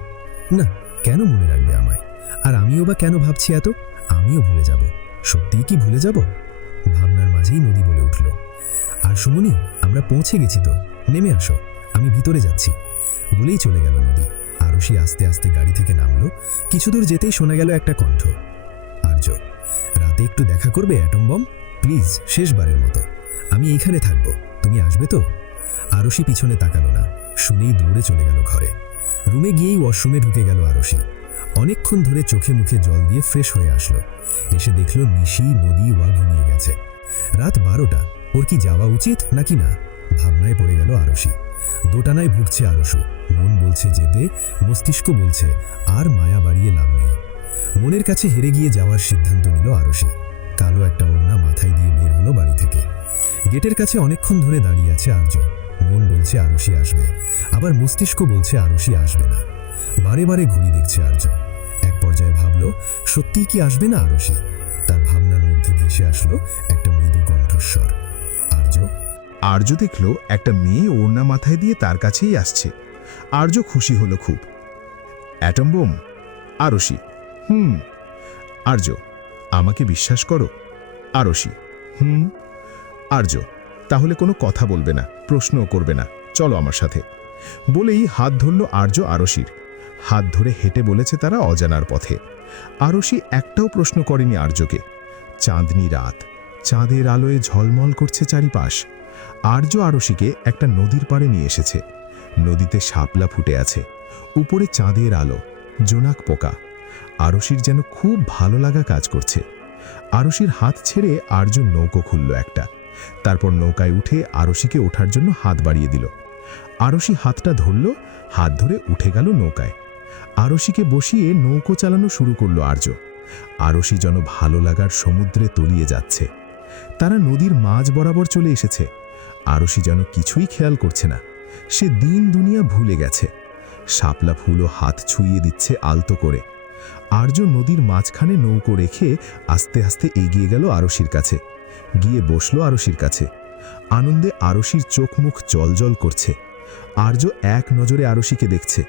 না, কেন মনে রাখবে আমায়? আর আমিও বা কেন ভাবছি এত? আমিও ভুলে যাব। সত্যিই কি ভুলে যাব? ভাবনার মাঝেই নদী বলে উঠল: আর সুমনি, আমরা পৌঁছে গেছি তো, নেমে আসো, আমি ভিতরে যাচ্ছি। বলেই চলে গেল নদী। আরশি আস্তে আস্তে গাড়ি থেকে নামলো। কিছু দূর যেতেই শোনা গেল একটা কণ্ঠ: আর্য, রাতে একটু দেখা করবে অ্যাটম বম? প্লিজ, শেষবারের মতো। আমি এইখানে থাকবো, তুমি আসবে তো? আরশি পিছনে তাকালো না। শুনেই দৌড়ে চলে গেল ঘরে। রুমে গিয়েই ওয়াশরুমে ঢুকে গেল আরশি। অনেকক্ষণ ধরে চোখে মুখে জল দিয়ে ফ্রেশ হয়ে আসলো। এসে দেখল নিশি, নদী ওয়া ঘুমিয়ে গেছে। রাত 12টা। ওর কি যাওয়া উচিত নাকি না? ভাবনায় পড়ে গেল আরশি। দোটানায় ভুগছে আরশু। মন বলছে যেতে, মস্তিষ্ক বলছে আর মায়া বাড়িয়ে লাভ নেই। মনের কাছে হেরে গিয়ে যাওয়ার সিদ্ধান্ত নিল আরশি। কালো একটা ওড়না মাথায় দিয়ে বের হলো বাড়ি থেকে। গেটের কাছে অনেকক্ষণ ধরে দাঁড়িয়ে আছে আর্য। মন বলছে আরশি আসবে, আবার মস্তিষ্ক বলছে আরশি আসবে না। বারে বারে ঘুরি দেখছে আর্য। এক পর্যায়ে ভাবল, সত্যিই কি আসবে না আরশি? তার ভাবনার মধ্যে ভেসে আসলো একটা মৃদু কণ্ঠস্বর: আর্য। আর্য দেখল একটা মেয়ে ওড়না মাথায় দিয়ে তার কাছেই আসছে। আর্য খুশি হলো খুব। Atom bomb? আরশি: আর্য, আমাকে বিশ্বাস করো? আরশি: আর্য, তাহলে কোনো কথা বলবে না, প্রশ্নও করবে না, চলো আমার সাথে। বলেই হাত ধরল আর্য আরশির। হাত ধরে হেঁটে বলেছে তারা অজানার পথে। আরশি একটাও প্রশ্ন করেনি আর্যকে। চাঁদনি রাত, চাঁদের আলোয় ঝলমল করছে চারিপাশ। আর্য আরশিকে একটা নদীর পাড়ে নিয়ে এসেছে। নদীতে শাপলা ফুটে আছে, উপরে চাঁদের আলো, জোনাক পোকা। আরশির যেন খুব ভালো লাগা কাজ করছে। আরশির হাত ছেড়ে আর্য নৌকো খুলল একটা, তারপর নৌকায় উঠে আরশিকে ওঠার জন্য হাত বাড়িয়ে দিল। আরশি হাতটা ধরল, হাত ধরে উঠে গেল নৌকায়। আরশিকে বসিয়ে নৌকো চালানো শুরু করলো আর্য। আরশি যেন ভালো লাগার সমুদ্রে তলিয়ে যাচ্ছে। তারা নদীর মাঝ বরাবর চলে এসেছে। আরশি যেন কিছুই খেয়াল করছে না, সে দিন দুনিয়া ভুলে গেছে। শাপলা ফুলও হাত ছুঁয়ে দিচ্ছে আলতো করে। আর্য নদীর মাঝখানে নৌকো রেখে আস্তে আস্তে এগিয়ে গেল আরশির কাছে, গিয়ে বসলো আরশির কাছে। আনন্দে আরশির চোখ মুখ জলজল করছে। আর্য এক নজরে আরশিকে দেখছে,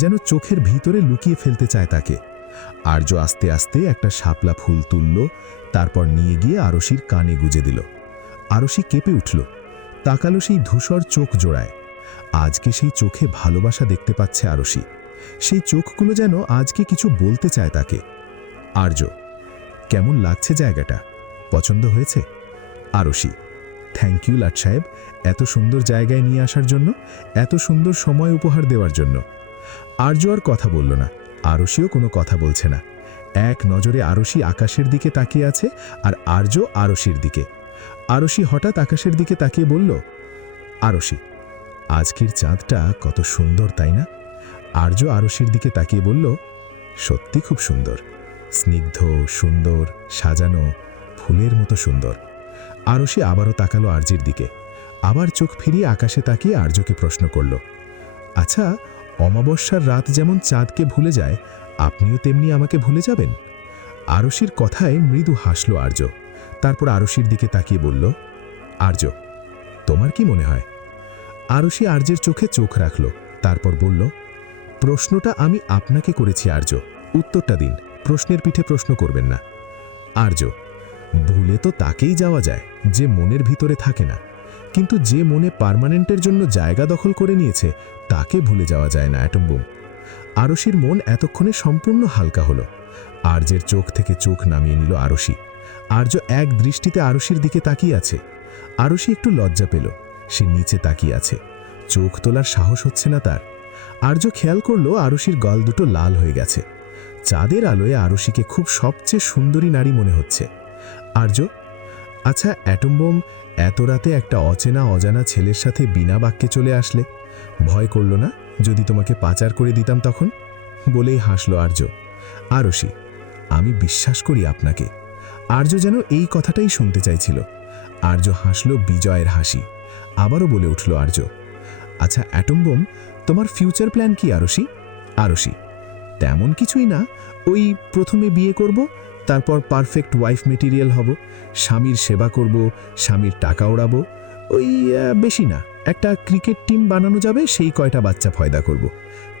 যেন চোখের ভিতরে লুকিয়ে ফেলতে চায় তাকে। আর্য আস্তে আস্তে একটা শাপলা ফুল তুলল, তারপর নিয়ে গিয়ে আরশির কানে গুজে দিল। আরশি কেঁপে উঠল, তাকালো সেই ধূসর চোখ জোড়ায়। আজকে সেই চোখে ভালোবাসা দেখতে পাচ্ছে আরশি। সেই চোখগুলো যেন আজকে কিছু বলতে চায় তাকে। আর্য, কেমন লাগছে জায়গাটা? পছন্দ হয়েছে? আরশি, থ্যাংক ইউ লাট সাহেব, এত সুন্দর জায়গায় নিয়ে আসার জন্য, এত সুন্দর সময় উপহার দেওয়ার জন্য। আর্য আর কথা বলল না, আরশিও কোনো কথা বলছে না। এক নজরে আরশি আকাশের দিকে তাকিয়ে আছে, আর আর্য আরশির দিকে। আরশি হঠাৎ আকাশের দিকে তাকিয়ে বলল, আরশি, আজকের চাঁদটা কত সুন্দর, তাই না? আর্য আরশির দিকে তাকিয়ে বলল, সত্যি খুব সুন্দর, স্নিগ্ধ, সুন্দর, সাজানো, ফুলের মতো সুন্দর। আরশি আবারও তাকালো আর্যের দিকে, আবার চোখ ফিরিয়ে আকাশে তাকিয়ে আর্যকে প্রশ্ন করল, আচ্ছা, অমাবস্যার রাত যেমন চাঁদকে ভুলে যায়, আপনিও তেমনি আমাকে ভুলে যাবেন? আরশির কথায় মৃদু হাসল আর্য। তারপর আরশির দিকে তাকিয়ে বলল, আর্য, তোমার কি মনে হয়? আরশি আর্যের চোখে চোখ রাখল, তারপর বলল, প্রশ্নটা আমি আপনাকে করেছি আর্য, উত্তরটা দিন, প্রশ্নের পিঠে প্রশ্ন করবেন না। আর্য, ভুলে তো তাকেই যাওয়া যায় যে মনের ভিতরে থাকে না, কিন্তু যে মনে পার্মানেন্টের জন্য জায়গা দখল করে নিয়েছে তাকে ভুলে যাওয়া যায় না, অ্যাটম বুম। আরশির মন এতক্ষণে সম্পূর্ণ হালকা হলো। আর্যের চোখ থেকে চোখ নামিয়ে নিল আরশি। আর্য এক দৃষ্টিতে আরশির দিকে তাকিয়ে আছে। আরশি একটু লজ্জা পেল, সে নিচে তাকিয়ে আছে, চোখ তোলার সাহস হচ্ছে না তার। আর্য খেয়াল করল আরশির গাল দুটো লাল হয়ে গেছে। চাঁদের আলোয় আরশিকে খুব সবচেয়ে সুন্দরী নারী মনে হচ্ছে। আর্য, আচ্ছা অ্যাটম বোম, এত রাতে একটা অচেনা অজানা ছেলের সাথে বিনা বাক্যে চলে আসলে ভয় করল না যদি তোমাকে পাচার করে দিতাম তখন? বলেই হাসল আর্য। আরশি, আমি বিশ্বাস করি আপনাকে। আর্য যেন এই কথাটাই শুনতে চাইছিল। আর্য হাসল বিজয়ের হাসি। আবারও বলে উঠল আর্য, আচ্ছা অ্যাটম বোম, তোমার ফিউচার প্ল্যান কি আরশি? আরশি, তেমন কিছুই না, ওই প্রথমে বিয়ে করব, তারপর পারফেক্ট ওয়াইফ মেটেরিয়াল হব, স্বামীর সেবা করব, স্বামীর টাকা ওড়াবো, ওই বেশি না, একটা ক্রিকেট টিম বানানো যাবে, সেই কয়টা বাচ্চা ফয়দা করব,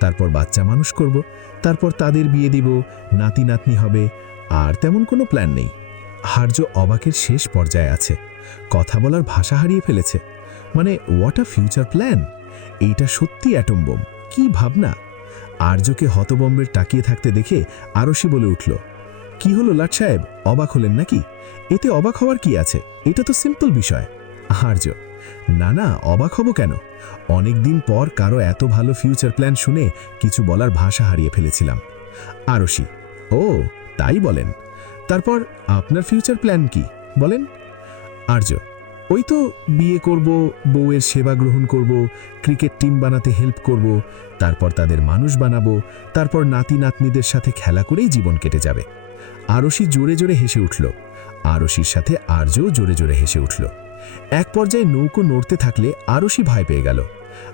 তারপর বাচ্চা মানুষ করব, তারপর তাদের বিয়ে দিব, নাতি নাতনি হবে, আর তেমন কোনো প্ল্যান নেই। আর্য অবাকের শেষ পর্যায়ে আছে, কথা বলার ভাষা হারিয়ে ফেলেছে। মানে হোয়াট আ ফিউচার প্ল্যান! এইটা সত্যি অ্যাটম বোম, কি ভাবনা! আর্যকে হতবম্বের তাকিয়ে থাকতে দেখে আরশি বলে উঠল, কি হলো লাট সাহেব, অবাক হলেন নাকি? এতে অবাক হওয়ার কি আছে, এটা তো সিম্পল বিষয়। আর্য, না না, অবাক হব কেন? অনেকদিন পর কারো এত ভালো ফিউচার প্ল্যান শুনে কিছু বলার ভাষা হারিয়ে ফেলেছিলাম। আরশি, ও তাই বলেন, তারপর আপনার ফিউচার প্ল্যান কি বলেন? আর্য, ওই তো বিয়ে করব, বউয়ের সেবা গ্রহণ করব, ক্রিকেট টিম বানাতে হেল্প করব, তারপর তাদের মানুষ বানাবো, তারপর নাতি নাতনিদের সাথে খেলা করেই জীবন কেটে যাবে। আরশি জোরে জোরে হেসে উঠল। আরশির সাথে আর্যও জোরে জোরে হেসে উঠল। এক পর্যায়ে নৌকো নড়তে থাকলে আরশি ভয় পেয়ে গেল।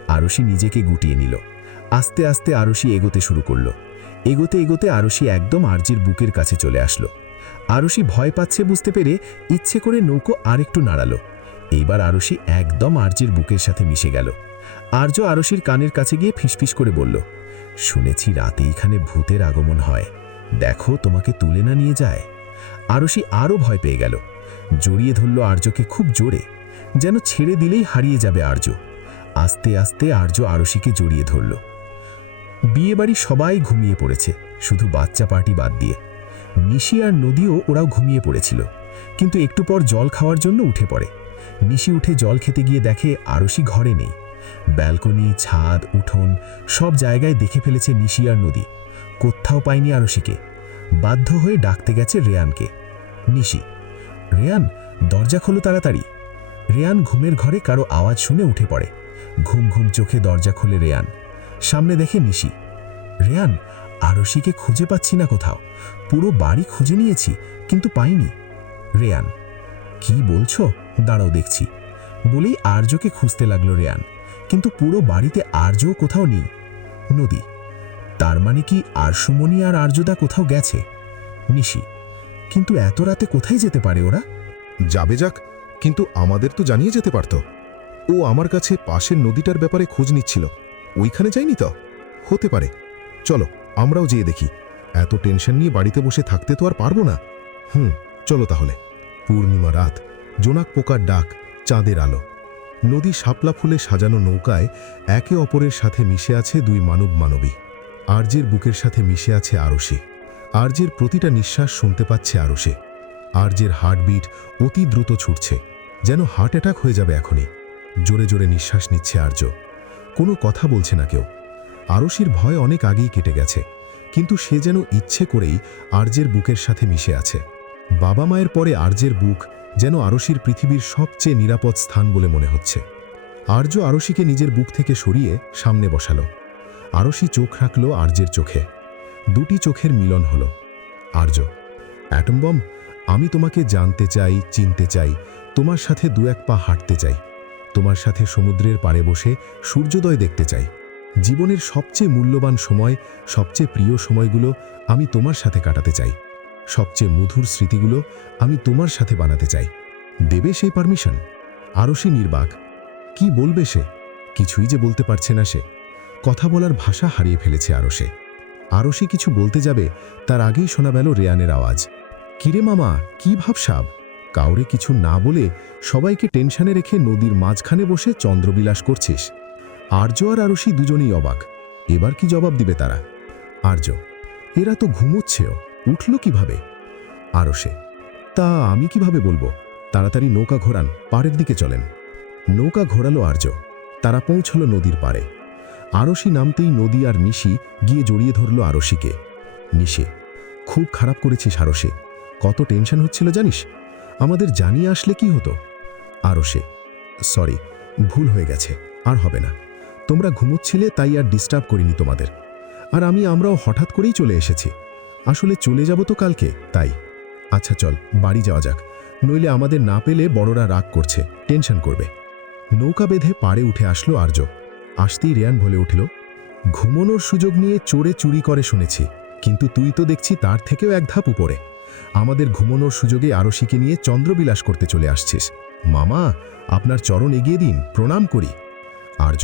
আরশি নিজেকে গুটিয়ে নিল। আস্তে আস্তে আরশি এগোতে শুরু করল। এগোতে এগোতে আরশি একদম আর্যের বুকের কাছে চলে আসলো। আরশি ভয় পাচ্ছে বুঝতে পেরে ইচ্ছে করে নৌকো আরেকটু নাড়ালো। এইবার আরশি একদম আর্যের বুকের সাথে মিশে গেল। আর্য আরশির কানের কাছে গিয়ে ফিসফিস করে বলল, শুনেছি রাতে এখানে ভূতের আগমন হয়, দেখো তোমাকে তুলে না নিয়ে যায়। আরশি আরও ভয় পেয়ে গেল। জড়িয়ে ধরল আর্যকে খুব জোরে, যেন ছেড়ে দিলেই হারিয়ে যাবে আর্য। আস্তে আস্তে আর্য আরশিকে জড়িয়ে ধরল। বিয়েবাড়ি সবাই ঘুমিয়ে পড়েছে, শুধু বাচ্চা পার্টি বাদ দিয়ে। নিশি আর নদীও ওরাও ঘুমিয়ে পড়েছিল, কিন্তু একটু পর জল খাওয়ার জন্য উঠে পড়ে। নিশি উঠে জল খেতে গিয়ে দেখে আরশি ঘরে নেই। ব্যালকনি, ছাদ, উঠোন সব জায়গায় দেখে ফেলেছে নিশি আর নদী। কোথাও পায়নি আরশিকে। বাধ্য হয়ে ডাকতে গেছে রেয়ানকে। নিশি, রেয়ান, দরজা খোলো তাড়াতাড়ি। রেয়ান ঘুমের ঘরে কারো আওয়াজ শুনে উঠে পড়ে। ঘুম ঘুম চোখে দরজা খোলে রেয়ান। সামনে দেখে নিশি। রেয়ান, আরশিকে খুঁজে পাচ্ছি না কোথাও। পুরো বাড়ি খুঁজে নিয়েছি, কিন্তু পাইনি। রেয়ান, কি বলছো? দাঁড়াও দেখছি। বলেই আর্যকে খুঁজতে লাগলো রেয়ান, কিন্তু পুরো বাড়িতে আর্যও কোথাও নেই। নদী, তার মানে কি আরশুমণি আর আর্যদা কোথাও গেছে? নিশি, কিন্তু এত রাতে কোথায় যেতে পারে ওরা? যাবে যাক, কিন্তু আমাদের তো জানিয়ে যেতে পারত। ও আমার কাছে পাশের নদীটার ব্যাপারে খোঁজ নিচ্ছিল। ওইখানে যায়নি তো? হতে পারে। চলো আমরাও যেয়ে দেখি। এত টেনশন নিয়ে বাড়িতে বসে থাকতে তো আর পারবো না। চলো তাহলে। পূর্ণিমা রাত, জোনাক পোকার ডাক, চাঁদের আলো। নদী শাপলা ফুলে সাজানো নৌকায় একে অপরের সাথে মিশে আছে দুই মানব মানবী। আর্যের বুকের সাথে মিশে আছে আরশি। আর্যের প্রতিটা নিঃশ্বাস শুনতে পাচ্ছে আরশি। আর্যের হার্টবিট অতি দ্রুত ছুটছে, যেন হার্ট অ্যাটাক হয়ে যাবে এখনই। জোরে জোরে নিঃশ্বাস নিচ্ছে আর্য। কোনো কথা বলছে না কেউ। আরশির ভয় অনেক আগেই কেটে গেছে, কিন্তু সে যেন ইচ্ছে করেই আর্যের বুকের সাথে মিশে আছে। বাবা মায়ের পরে আর্যের বুক যেন আরশির পৃথিবীর সবচেয়ে নিরাপদ স্থান বলে মনে হচ্ছে। আর্য আরশিকে নিজের বুক থেকে সরিয়ে সামনে বসালো। আরশি চোখ রাখল আর্যের চোখে। দুটি চোখের মিলন হল। আর্য, অ্যাটম বম, আমি তোমাকে জানতে চাই, চিনতে চাই, তোমার সাথে দু এক পা হাঁটতে চাই, তোমার সাথে সমুদ্রের পাড়ে বসে সূর্যোদয় দেখতে চাই। জীবনের সবচেয়ে মূল্যবান সময়, সবচেয়ে প্রিয় সময়গুলো আমি তোমার সাথে কাটাতে চাই। সবচেয়ে মধুর স্মৃতিগুলো আমি তোমার সাথে বানাতে চাই। দেবে সেই পারমিশন? আরশি নির্বাক। কি বলবে সে? কিছুই যে বলতে পারছে না সে। কথা বলার ভাষা হারিয়ে ফেলেছে আরশি কিছু বলতে যাবে, তার আগেই শোনা গেল রেয়ানের আওয়াজ। কিরে মামা, কি ভাবসাব? কাউরে কিছু না বলে সবাইকে টেনশনে রেখে নদীর মাঝখানে বসে চন্দ্রবিলাস করছিস? আর্য আর আরশি দুজনেই অবাক। এবার কি জবাব দিবে তারা? আর্য, এরা তো ঘুমোচ্ছেও, উঠল কিভাবে? আরশে, তা আমি কিভাবে বলবো? তাড়াতাড়ি নৌকা ঘোরান, পাড়ের দিকে চলেন। নৌকা ঘোরালো আর্য। তারা পৌঁছল নদীর পাড়ে। আরশি নামতেই নদী আর নিশি গিয়ে জড়িয়ে ধরল আরশিকে। নিশি, খুব খারাপ করেছিস আরশি। কত টেনশন হচ্ছিল জানিস? আমাদের জানিয়ে আসলে কি হতো? আরশি, সরি, ভুল হয়ে গেছে, আর হবে না। তোমরা ঘুমোচ্ছিলে তাই আর ডিস্টার্ব করিনি তোমাদের। আর আমরাও হঠাৎ করেই চলে এসেছি। আসলে চলে যাব তো কালকে, তাই। আচ্ছা চল বাড়ি যাওয়া যাক, নইলে আমাদের না পেলে বড়রা রাগ করছে, টেনশন করবে। নৌকা বেঁধে পাড়ে উঠে আসলো আর্য। আসতেই রেয়ান বলে উঠল, ঘুমোনোর সুযোগ নিয়ে চোরে চুরি করে শুনেছি, কিন্তু তুই তো দেখছি তার থেকেও এক ধাপ উপরে। আমাদের ঘুমোনোর সুযোগে আরশিকে নিয়ে চন্দ্রবিলাস করতে চলে আসছিস। মামা, আপনার চরণ এগিয়ে দিন, প্রণাম করি। আর্য,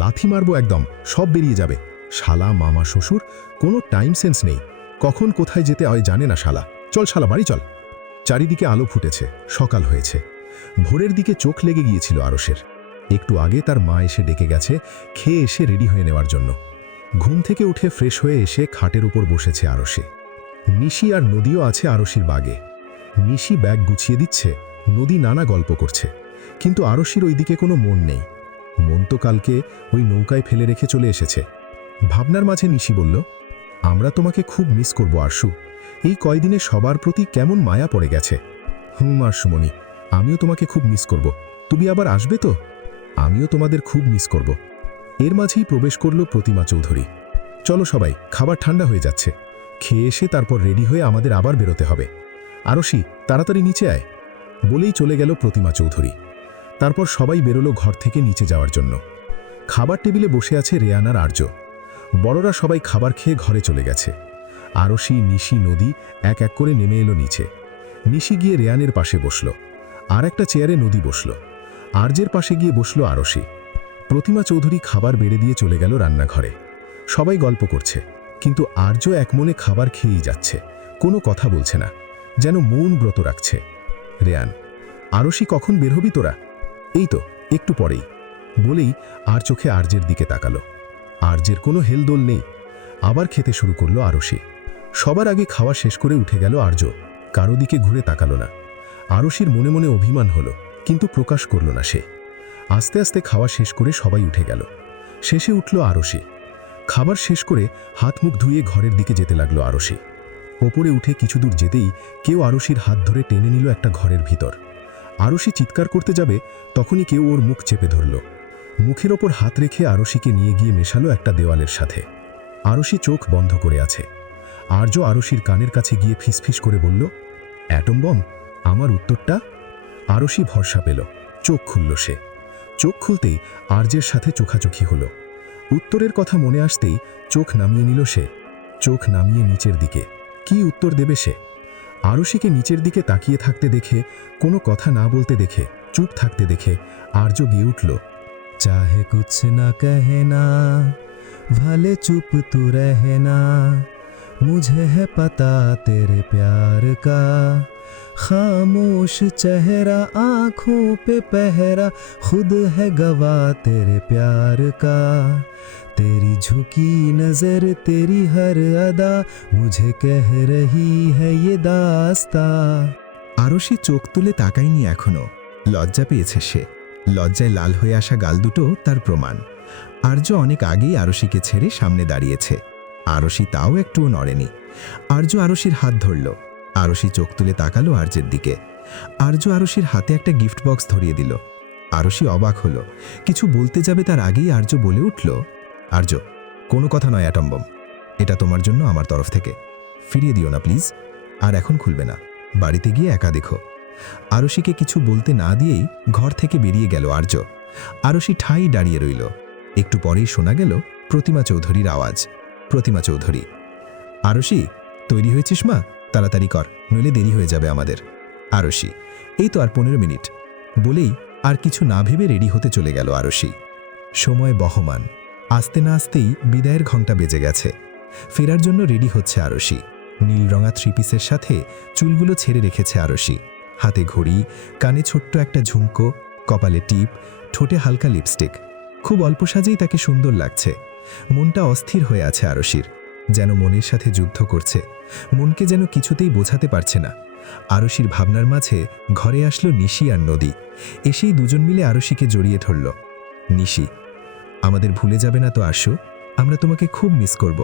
লাথি মারবো একদম, সব বেরিয়ে যাবে। শালা মামা শ্বশুর, কোনো টাইম সেন্স নেই। কখন কোথায় যেতে হয় জানে না শালা। চল শালা, বাড়ি চল। চারিদিকে আলো ফুটেছে, সকাল হয়েছে। ভোরের দিকে চোখ লেগে গিয়েছিল আরশের। একটু আগে তার মা এসে ডেকে গেছে খেয়ে এসে রেডি হয়ে নেওয়ার জন্য। ঘুম থেকে উঠে ফ্রেশ হয়ে এসে খাটের উপর বসেছে আরশে। নিশি আর নদীও আছে আরশির বাগে। নিশি ব্যাগ গুছিয়ে দিচ্ছে, নদী নানা গল্প করছে, কিন্তু আরশির ওইদিকে কোনো মন নেই। মন তো কালকে ওই নৌকায় ফেলে রেখে চলে এসেছে। ভাবনার মাঝে নিশি বলল, আমরা তোমাকে খুব মিস করব আরশু। এই কয়দিনে সবার প্রতি কেমন মায়া পড়ে গেছে। আরশুমণি, আমিও তোমাকে খুব মিস করব। তুমি আবার আসবে তো? আমিও তোমাদের খুব মিস করব। এর মাঝেই প্রবেশ করল প্রতিমা চৌধুরী। চলো সবাই, খাবার ঠান্ডা হয়ে যাচ্ছে। খেয়ে এসে তারপর রেডি হয়ে আমাদের আবার বেরোতে হবে। আরশি, তাড়াতাড়ি নিচে আয়। বলেই চলে গেল প্রতিমা চৌধুরী। তারপর সবাই বেরোলো ঘর থেকে নিচে যাওয়ার জন্য। খাবার টেবিলে বসে আছে রেয়ান আর আর্য। বড়রা সবাই খাবার খেয়ে ঘরে চলে গেছে। আরশি, নিশি, নদী এক এক করে নেমে এলো নিচে। নিশি গিয়ে রেয়ানের পাশে বসল। আর একটা চেয়ারে নদী বসল। আর্যের পাশে গিয়ে বসল আরশি। প্রতিমা চৌধুরী খাবার বেড়ে দিয়ে চলে গেল রান্নাঘরে। সবাই গল্প করছে, কিন্তু আর্য একমনে খাবার খেয়েই যাচ্ছে, কোনো কথা বলছে না, যেন মৌন ব্রত রাখছে। রেয়ান, আরশি, কখন বের হবি তোরা? এই তো একটু পরেই, বলেই আর চোখে আর্যের দিকে তাকালো। আর্যের কোনো হেলদোল নেই। আবার খেতে শুরু করলো আরশি। সবার আগে খাওয়া শেষ করে উঠে গেল আর্য। কারো দিকে ঘুরে তাকালো না। আরশির মনে মনে অভিমান হলো, কিন্তু প্রকাশ করল না সে। আস্তে আস্তে খাওয়া শেষ করে সবাই উঠে গেল। শেষে উঠল আরশি। খাবার শেষ করে হাত মুখ ধুয়ে ঘরের দিকে যেতে লাগলো আরশি। ওপরে উঠে কিছু দূর যেতেই কেউ আরশির হাত ধরে টেনে নিল একটা ঘরের ভিতর। আরশি চিৎকার করতে যাবে, তখনই কেউ ওর মুখ চেপে ধরল। মুখের ওপর হাত রেখে আরশিকে নিয়ে গিয়ে মেশালো একটা দেওয়ালের সাথে। আরশি চোখ বন্ধ করে আছে। আর্য আরশির কানের কাছে গিয়ে ফিসফিস করে বলল, অ্যাটম বম, আমার উত্তরটা? আরশি ভরসা পেল। চোখ খুলল সে। চোখ খুলতেই আর্যের সাথে চোখাচোখি হলো। উত্তরের কথা মনে আসতেই চোখ নামিয়ে নিল সে। চোখ নামিয়ে নিচের দিকে। কি উত্তর দেবে সে? আরশিকে নিচের দিকে তাকিয়ে থাকতে দেখে, কোনো কথা না বলতে দেখে, চুপ থাকতে দেখে আর্য গেয়ে উঠল, चाहे कुछ ना कहना, भले चुप तू रहना, मुझे है पता तेरे प्यार का, खामोश चेहरा आंखों पे पहरा, खुद है गवाह तेरे प्यार का, तेरी झुकी नजर तेरी हर अदा, मुझे कह रही है ये दास्ता। আরশি চোখ তুলে তাকায়নি এখনো। লজ্জা পেয়েছে সে। লজ্জায় লাল হয়ে আসা গাল দুটো তার প্রমাণ। আর্য অনেক আগেই আরশিকে ছেড়ে সামনে দাঁড়িয়েছে। আরশি তাও একটুও নড়েনি। আর্য আরশির হাত ধরল। আরশি চোখ তুলে তাকালো আর্যের দিকে। আর্য আরশির হাতে একটা গিফট বক্স ধরিয়ে দিল। আরশি অবাক হলো। কিছু বলতে যাবে তার আগেই আর্য বলে উঠল, আর্য, কোনো কথা নয় অ্যাটম বম, এটা তোমার জন্য আমার তরফ থেকে। ফিরিয়ে দিও না প্লিজ। আর এখন খুলবে না, বাড়িতে গিয়ে একা দেখো। আরশিকে কিছু বলতে না দিয়েই ঘর থেকে বেরিয়ে গেল আর্য। আরশি ঠাই দাঁড়িয়ে রইল। একটু পরেই শোনা গেল প্রতিমা চৌধুরীর আওয়াজ। প্রতিমা চৌধুরী, আরশি, তৈরি হয়েছিস মা? তাড়াতাড়ি কর, নইলে দেরি হয়ে যাবে আমাদের। আরশি, এই তো আর 15 মিনিট। বলেই আর কিছু না ভেবে রেডি হতে চলে গেল আরশি। সময় বহমান। আসতে না আসতেই বিদায়ের ঘণ্টা বেজে গেছে। ফেরার জন্য রেডি হচ্ছে আরশি। নীল রঙা 3 পিসের সাথে চুলগুলো ছেড়ে রেখেছে আরশি। হাতে ঘড়ি, কানে ছোট্ট একটা ঝুমকো, কপালে টিপ, ঠোঁটে হালকা লিপস্টিক। খুব অল্প সাজেই তাকে সুন্দর লাগছে। মনটা অস্থির হয়ে আছে আরশির, যেন মনের সাথে যুদ্ধ করছে। মনকে যেন কিছুতেই বোঝাতে পারছে না। আরশির ভাবনার মাঝে ঘরে আসলো নিশি আর নদী। এসেই দুজন মিলে আরশিকে জড়িয়ে ধরল। নিশি, আমাদের ভুলে যাবে না তো আশু? আমরা তোমাকে খুব মিস করব।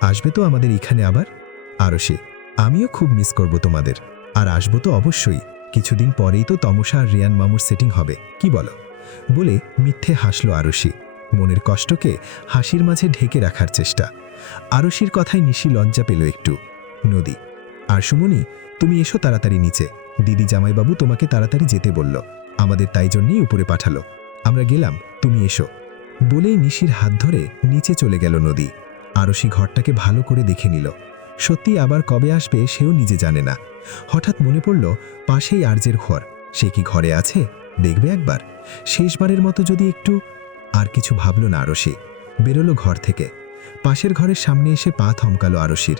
আসবে তো আমাদের এখানে আবার? আরশি, আমিও খুব মিস করব তোমাদের। আর আসবো তো অবশ্যই। কিছুদিন পরেই তো তমসা আর রিয়ান মামুর সেটিং হবে, কি বলো? বলে মিথ্যে হাসল আরশি। মনের কষ্টকে হাসির মাঝে ঢেকে রাখার চেষ্টা। আরশির কথায় নিশি লজ্জা পেল একটু। নদী, আর সুমনি, তুমি এসো তাড়াতাড়ি নিচে। দিদি জামাইবাবু তোমাকে তাড়াতাড়ি যেতে বলল, আমাদের তাই জন্যই উপরে পাঠালো। আমরা গেলাম, তুমি এসো। বলেই নিশির হাত ধরে নিচে চলে গেল নদী। আরশি ঘরটাকে ভালো করে দেখে নিল। সত্যি আবার কবে আসবে সেও নিজে জানে না। হঠাৎ মনে পড়ল পাশেই আর্যের ঘর। সে কি ঘরে আছে? দেখবে একবার, শেষবারের মতো যদি একটু। আর কিছু ভাবল না আরশি। বেরোলো ঘর থেকে। পাশের ঘরের সামনে এসে পা থমকালো আরশির।